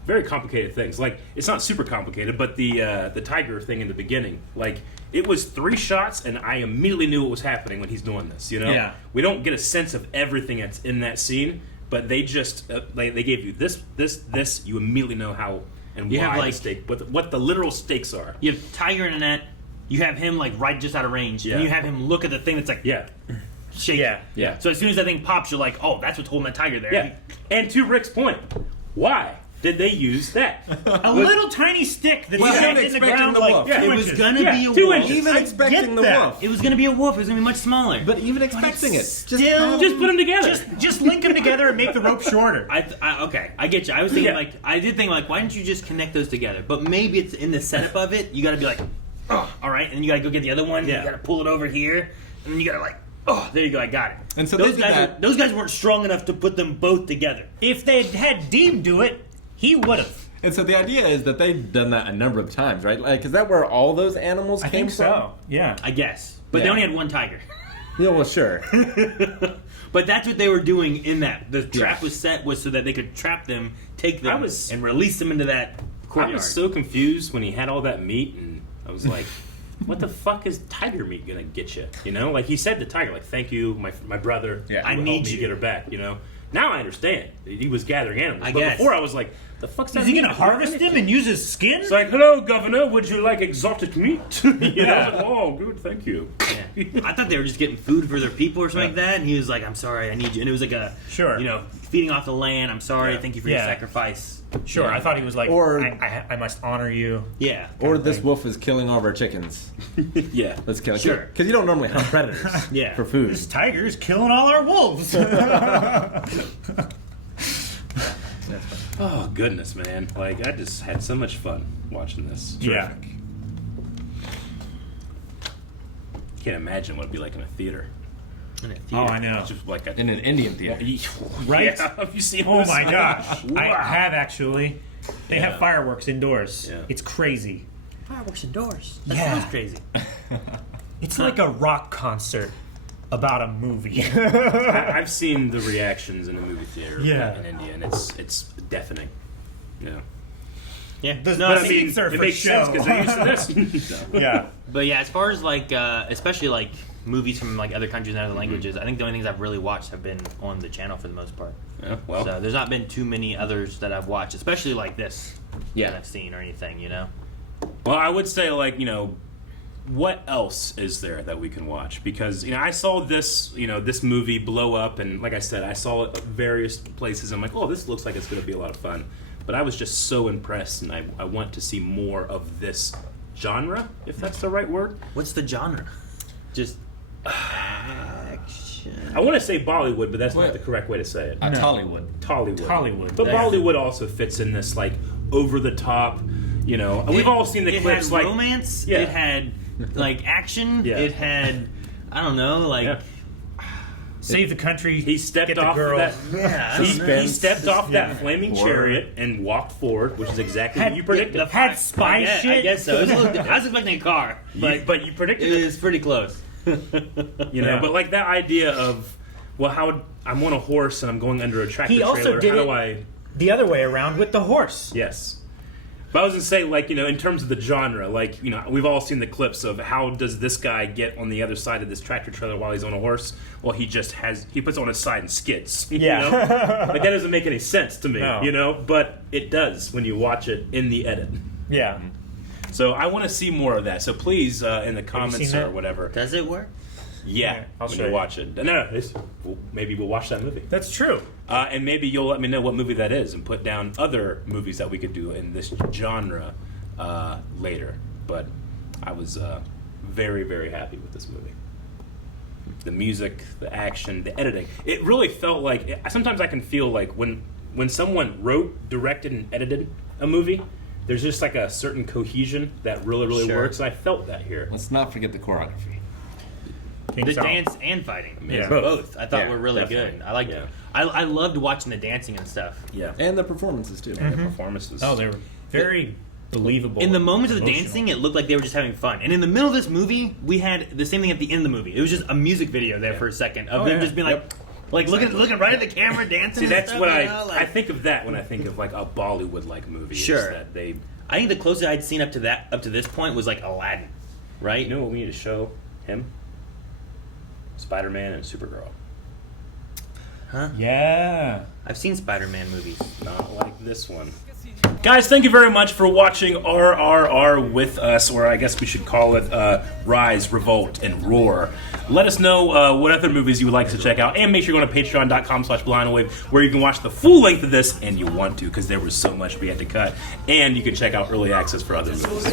very complicated things. Like it's not super complicated, but the tiger thing in the beginning, like it was 3 shots, and I immediately knew what was happening when he's doing this. You know, Yeah. we don't get a sense of everything that's in that scene, but they just they gave you this. You immediately know how and You why have, the like- stake, what the literal stakes are. You have Tiger in a net. You have him like right just out of range, Yeah. and you have him look at the thing that's like shaking. Yeah. So as soon as that thing pops, you're like, oh, that's what's holding that tiger there. Yeah. And to Rick's point, why did they use that? A little tiny stick that's Well, set even in the expecting ground the like wolf. 2 It was inches. gonna be a 2 wolf. inches. Even I expecting get the that. wolf. It was gonna be a wolf. It was gonna be much smaller. But even expecting it. Still, Just put them together. Just link them together and make the rope shorter. Okay, I get you. I was thinking Yeah. I did think why didn't you just connect those together? But maybe it's in the setup of it. You got to be like, oh, all right, and then you got to go get the other one. Yeah. You got to pull it over here, and then you got to like, oh, there you go, I got it. And so they those did guys, that- those guys weren't strong enough to put them both together. If they had Deem do it, he would have. And so the idea is that they've done that a number of times, right? Like, is that where all those animals I came think so. Yeah. I guess, but they Yeah. only had one tiger. Yeah, well, sure. But that's what they were doing in that. The trap Yeah. was set was so that they could trap them, take them, I was- and release them into that I courtyard. was so confused when he had all that meat, and I was like, "What the fuck is tiger meat gonna get you?" You know, like he said to Tiger, like, "Thank you, my brother. Yeah. I I need need to you." get her back." You know, now I understand he was gathering animals. I but guess. before I was like, "The fuck's that?" Is he meat? gonna harvest him and use his skin? It's like, "Hello, Governor. Would you like exotic meat?" you know, I was like, "Oh, good, thank you." Yeah. I thought they were just getting food for their people or something like that, and he was like, "I'm sorry, I need you," and it was like a Sure. you know, feeding off the land. I'm sorry, Yeah. thank you for your Yeah. sacrifice. Sure, I thought he was like, Or- I must honor you. Yeah, Or this wolf is killing all of our chickens. Yeah. Let's kill it. Sure. Because you don't normally hunt predators Yeah. for food. This tiger is killing all our wolves. Oh goodness, man! Like I just had so much fun watching this. Yeah. Terrific. Can't imagine what it'd be like in a theater. Oh, I know. Just like a, In an Indian theater. Right? Yeah, have you seen Oh this? my gosh. I Wow. have actually. They Yeah. have fireworks indoors. Yeah. It's crazy. fireworks indoors. That Yeah. sounds crazy. It's like a rock concert about a movie. I've seen the reactions in a movie theater Yeah. in India, and it's deafening. Yeah. Yeah, The no, seats are it for makes show. sense because they're used to this. No. Yeah. but yeah, as far as like, especially like movies from like other countries and other languages, I think the only things I've really watched have been on the channel for the most part. Yeah, well, So there's not been too many others that I've watched, especially like this Yeah. that I've seen or anything, you know. well, I would say like what else is there that we can watch? Because I saw this this movie blow up, and like I said, I saw it at various places. I'm like, oh, this looks like it's going to be a lot of fun. But I was just so impressed, and I want to see more of this genre, if that's the right word. What's the genre? Just action. I want to say Bollywood, but that's What? not the correct way to say it. Tollywood. Tollywood. But Yeah. Bollywood also fits in this like over the top. We've all seen the it clips had like romance. Yeah. It had like action. Yeah. It had I don't know like. Yeah. Save the country. He stepped get the off girl. that. Yeah, I He, don't know. he stepped off Yeah. that flaming Forward. chariot and walked forward, which is exactly Had- what you predicted. Had spy I shit. guess so. It was a little, I was expecting a car, but you predicted it it. was pretty close. Yeah. But like that idea of how I'm on a horse and I'm going under a tractor He trailer. also did how do it I? the other way around with the horse. Yes. But I was gonna say, like, in terms of the genre, like, we've all seen the clips of how does this guy get on the other side of this tractor trailer while he's on a horse? Well, he puts it on his side and skids. Yeah. Like that doesn't make any sense to me, No. But it does when you watch it in the edit. Yeah. So I want to see more of that. So please, in the comments seen or that? whatever. Does it work? Yeah, I'll when show you you. watch it. No, maybe we'll watch that movie. That's true. And maybe you'll let me know what movie that is and put down other movies that we could do in this genre later. But I was very, very happy with this movie. The music, the action, the editing. It really felt like... Sometimes I can feel like when someone wrote, directed, and edited a movie, there's just like a certain cohesion that really, really Sure. works. I felt that here. Let's not forget the choreography. The dance and fighting, Yeah. both. I thought Yeah, were really definitely. good. I liked Yeah. it. I loved watching the dancing and stuff. Yeah. And the performances, too. And the performances. Oh, they were very believable. In the moments of the emotional. dancing, it looked like they were just having fun. And in the middle of this movie, we had the same thing at the end of the movie. It was just a music video there for a second of them just being like looking right at the camera, dancing. See, and that's stuff, what you I know, like- I think of that when I think of like a Bollywood movie. is Sure. that they. I think the closest I'd seen up to this point was like Aladdin, right? You know what we need to show him? Spider-Man and Supergirl. Huh? Yeah. I've seen Spider-Man movies. Not like this one. Guys, thank you very much for watching RRR with us, or I guess we should call it Rise, Revolt, and Roar. Let us know what other movies you would like to check out, and make sure you go to patreon.com/blindwave, where you can watch the full length of this, and you want to, because there was so much we had to cut, and you can check out early access for other movies.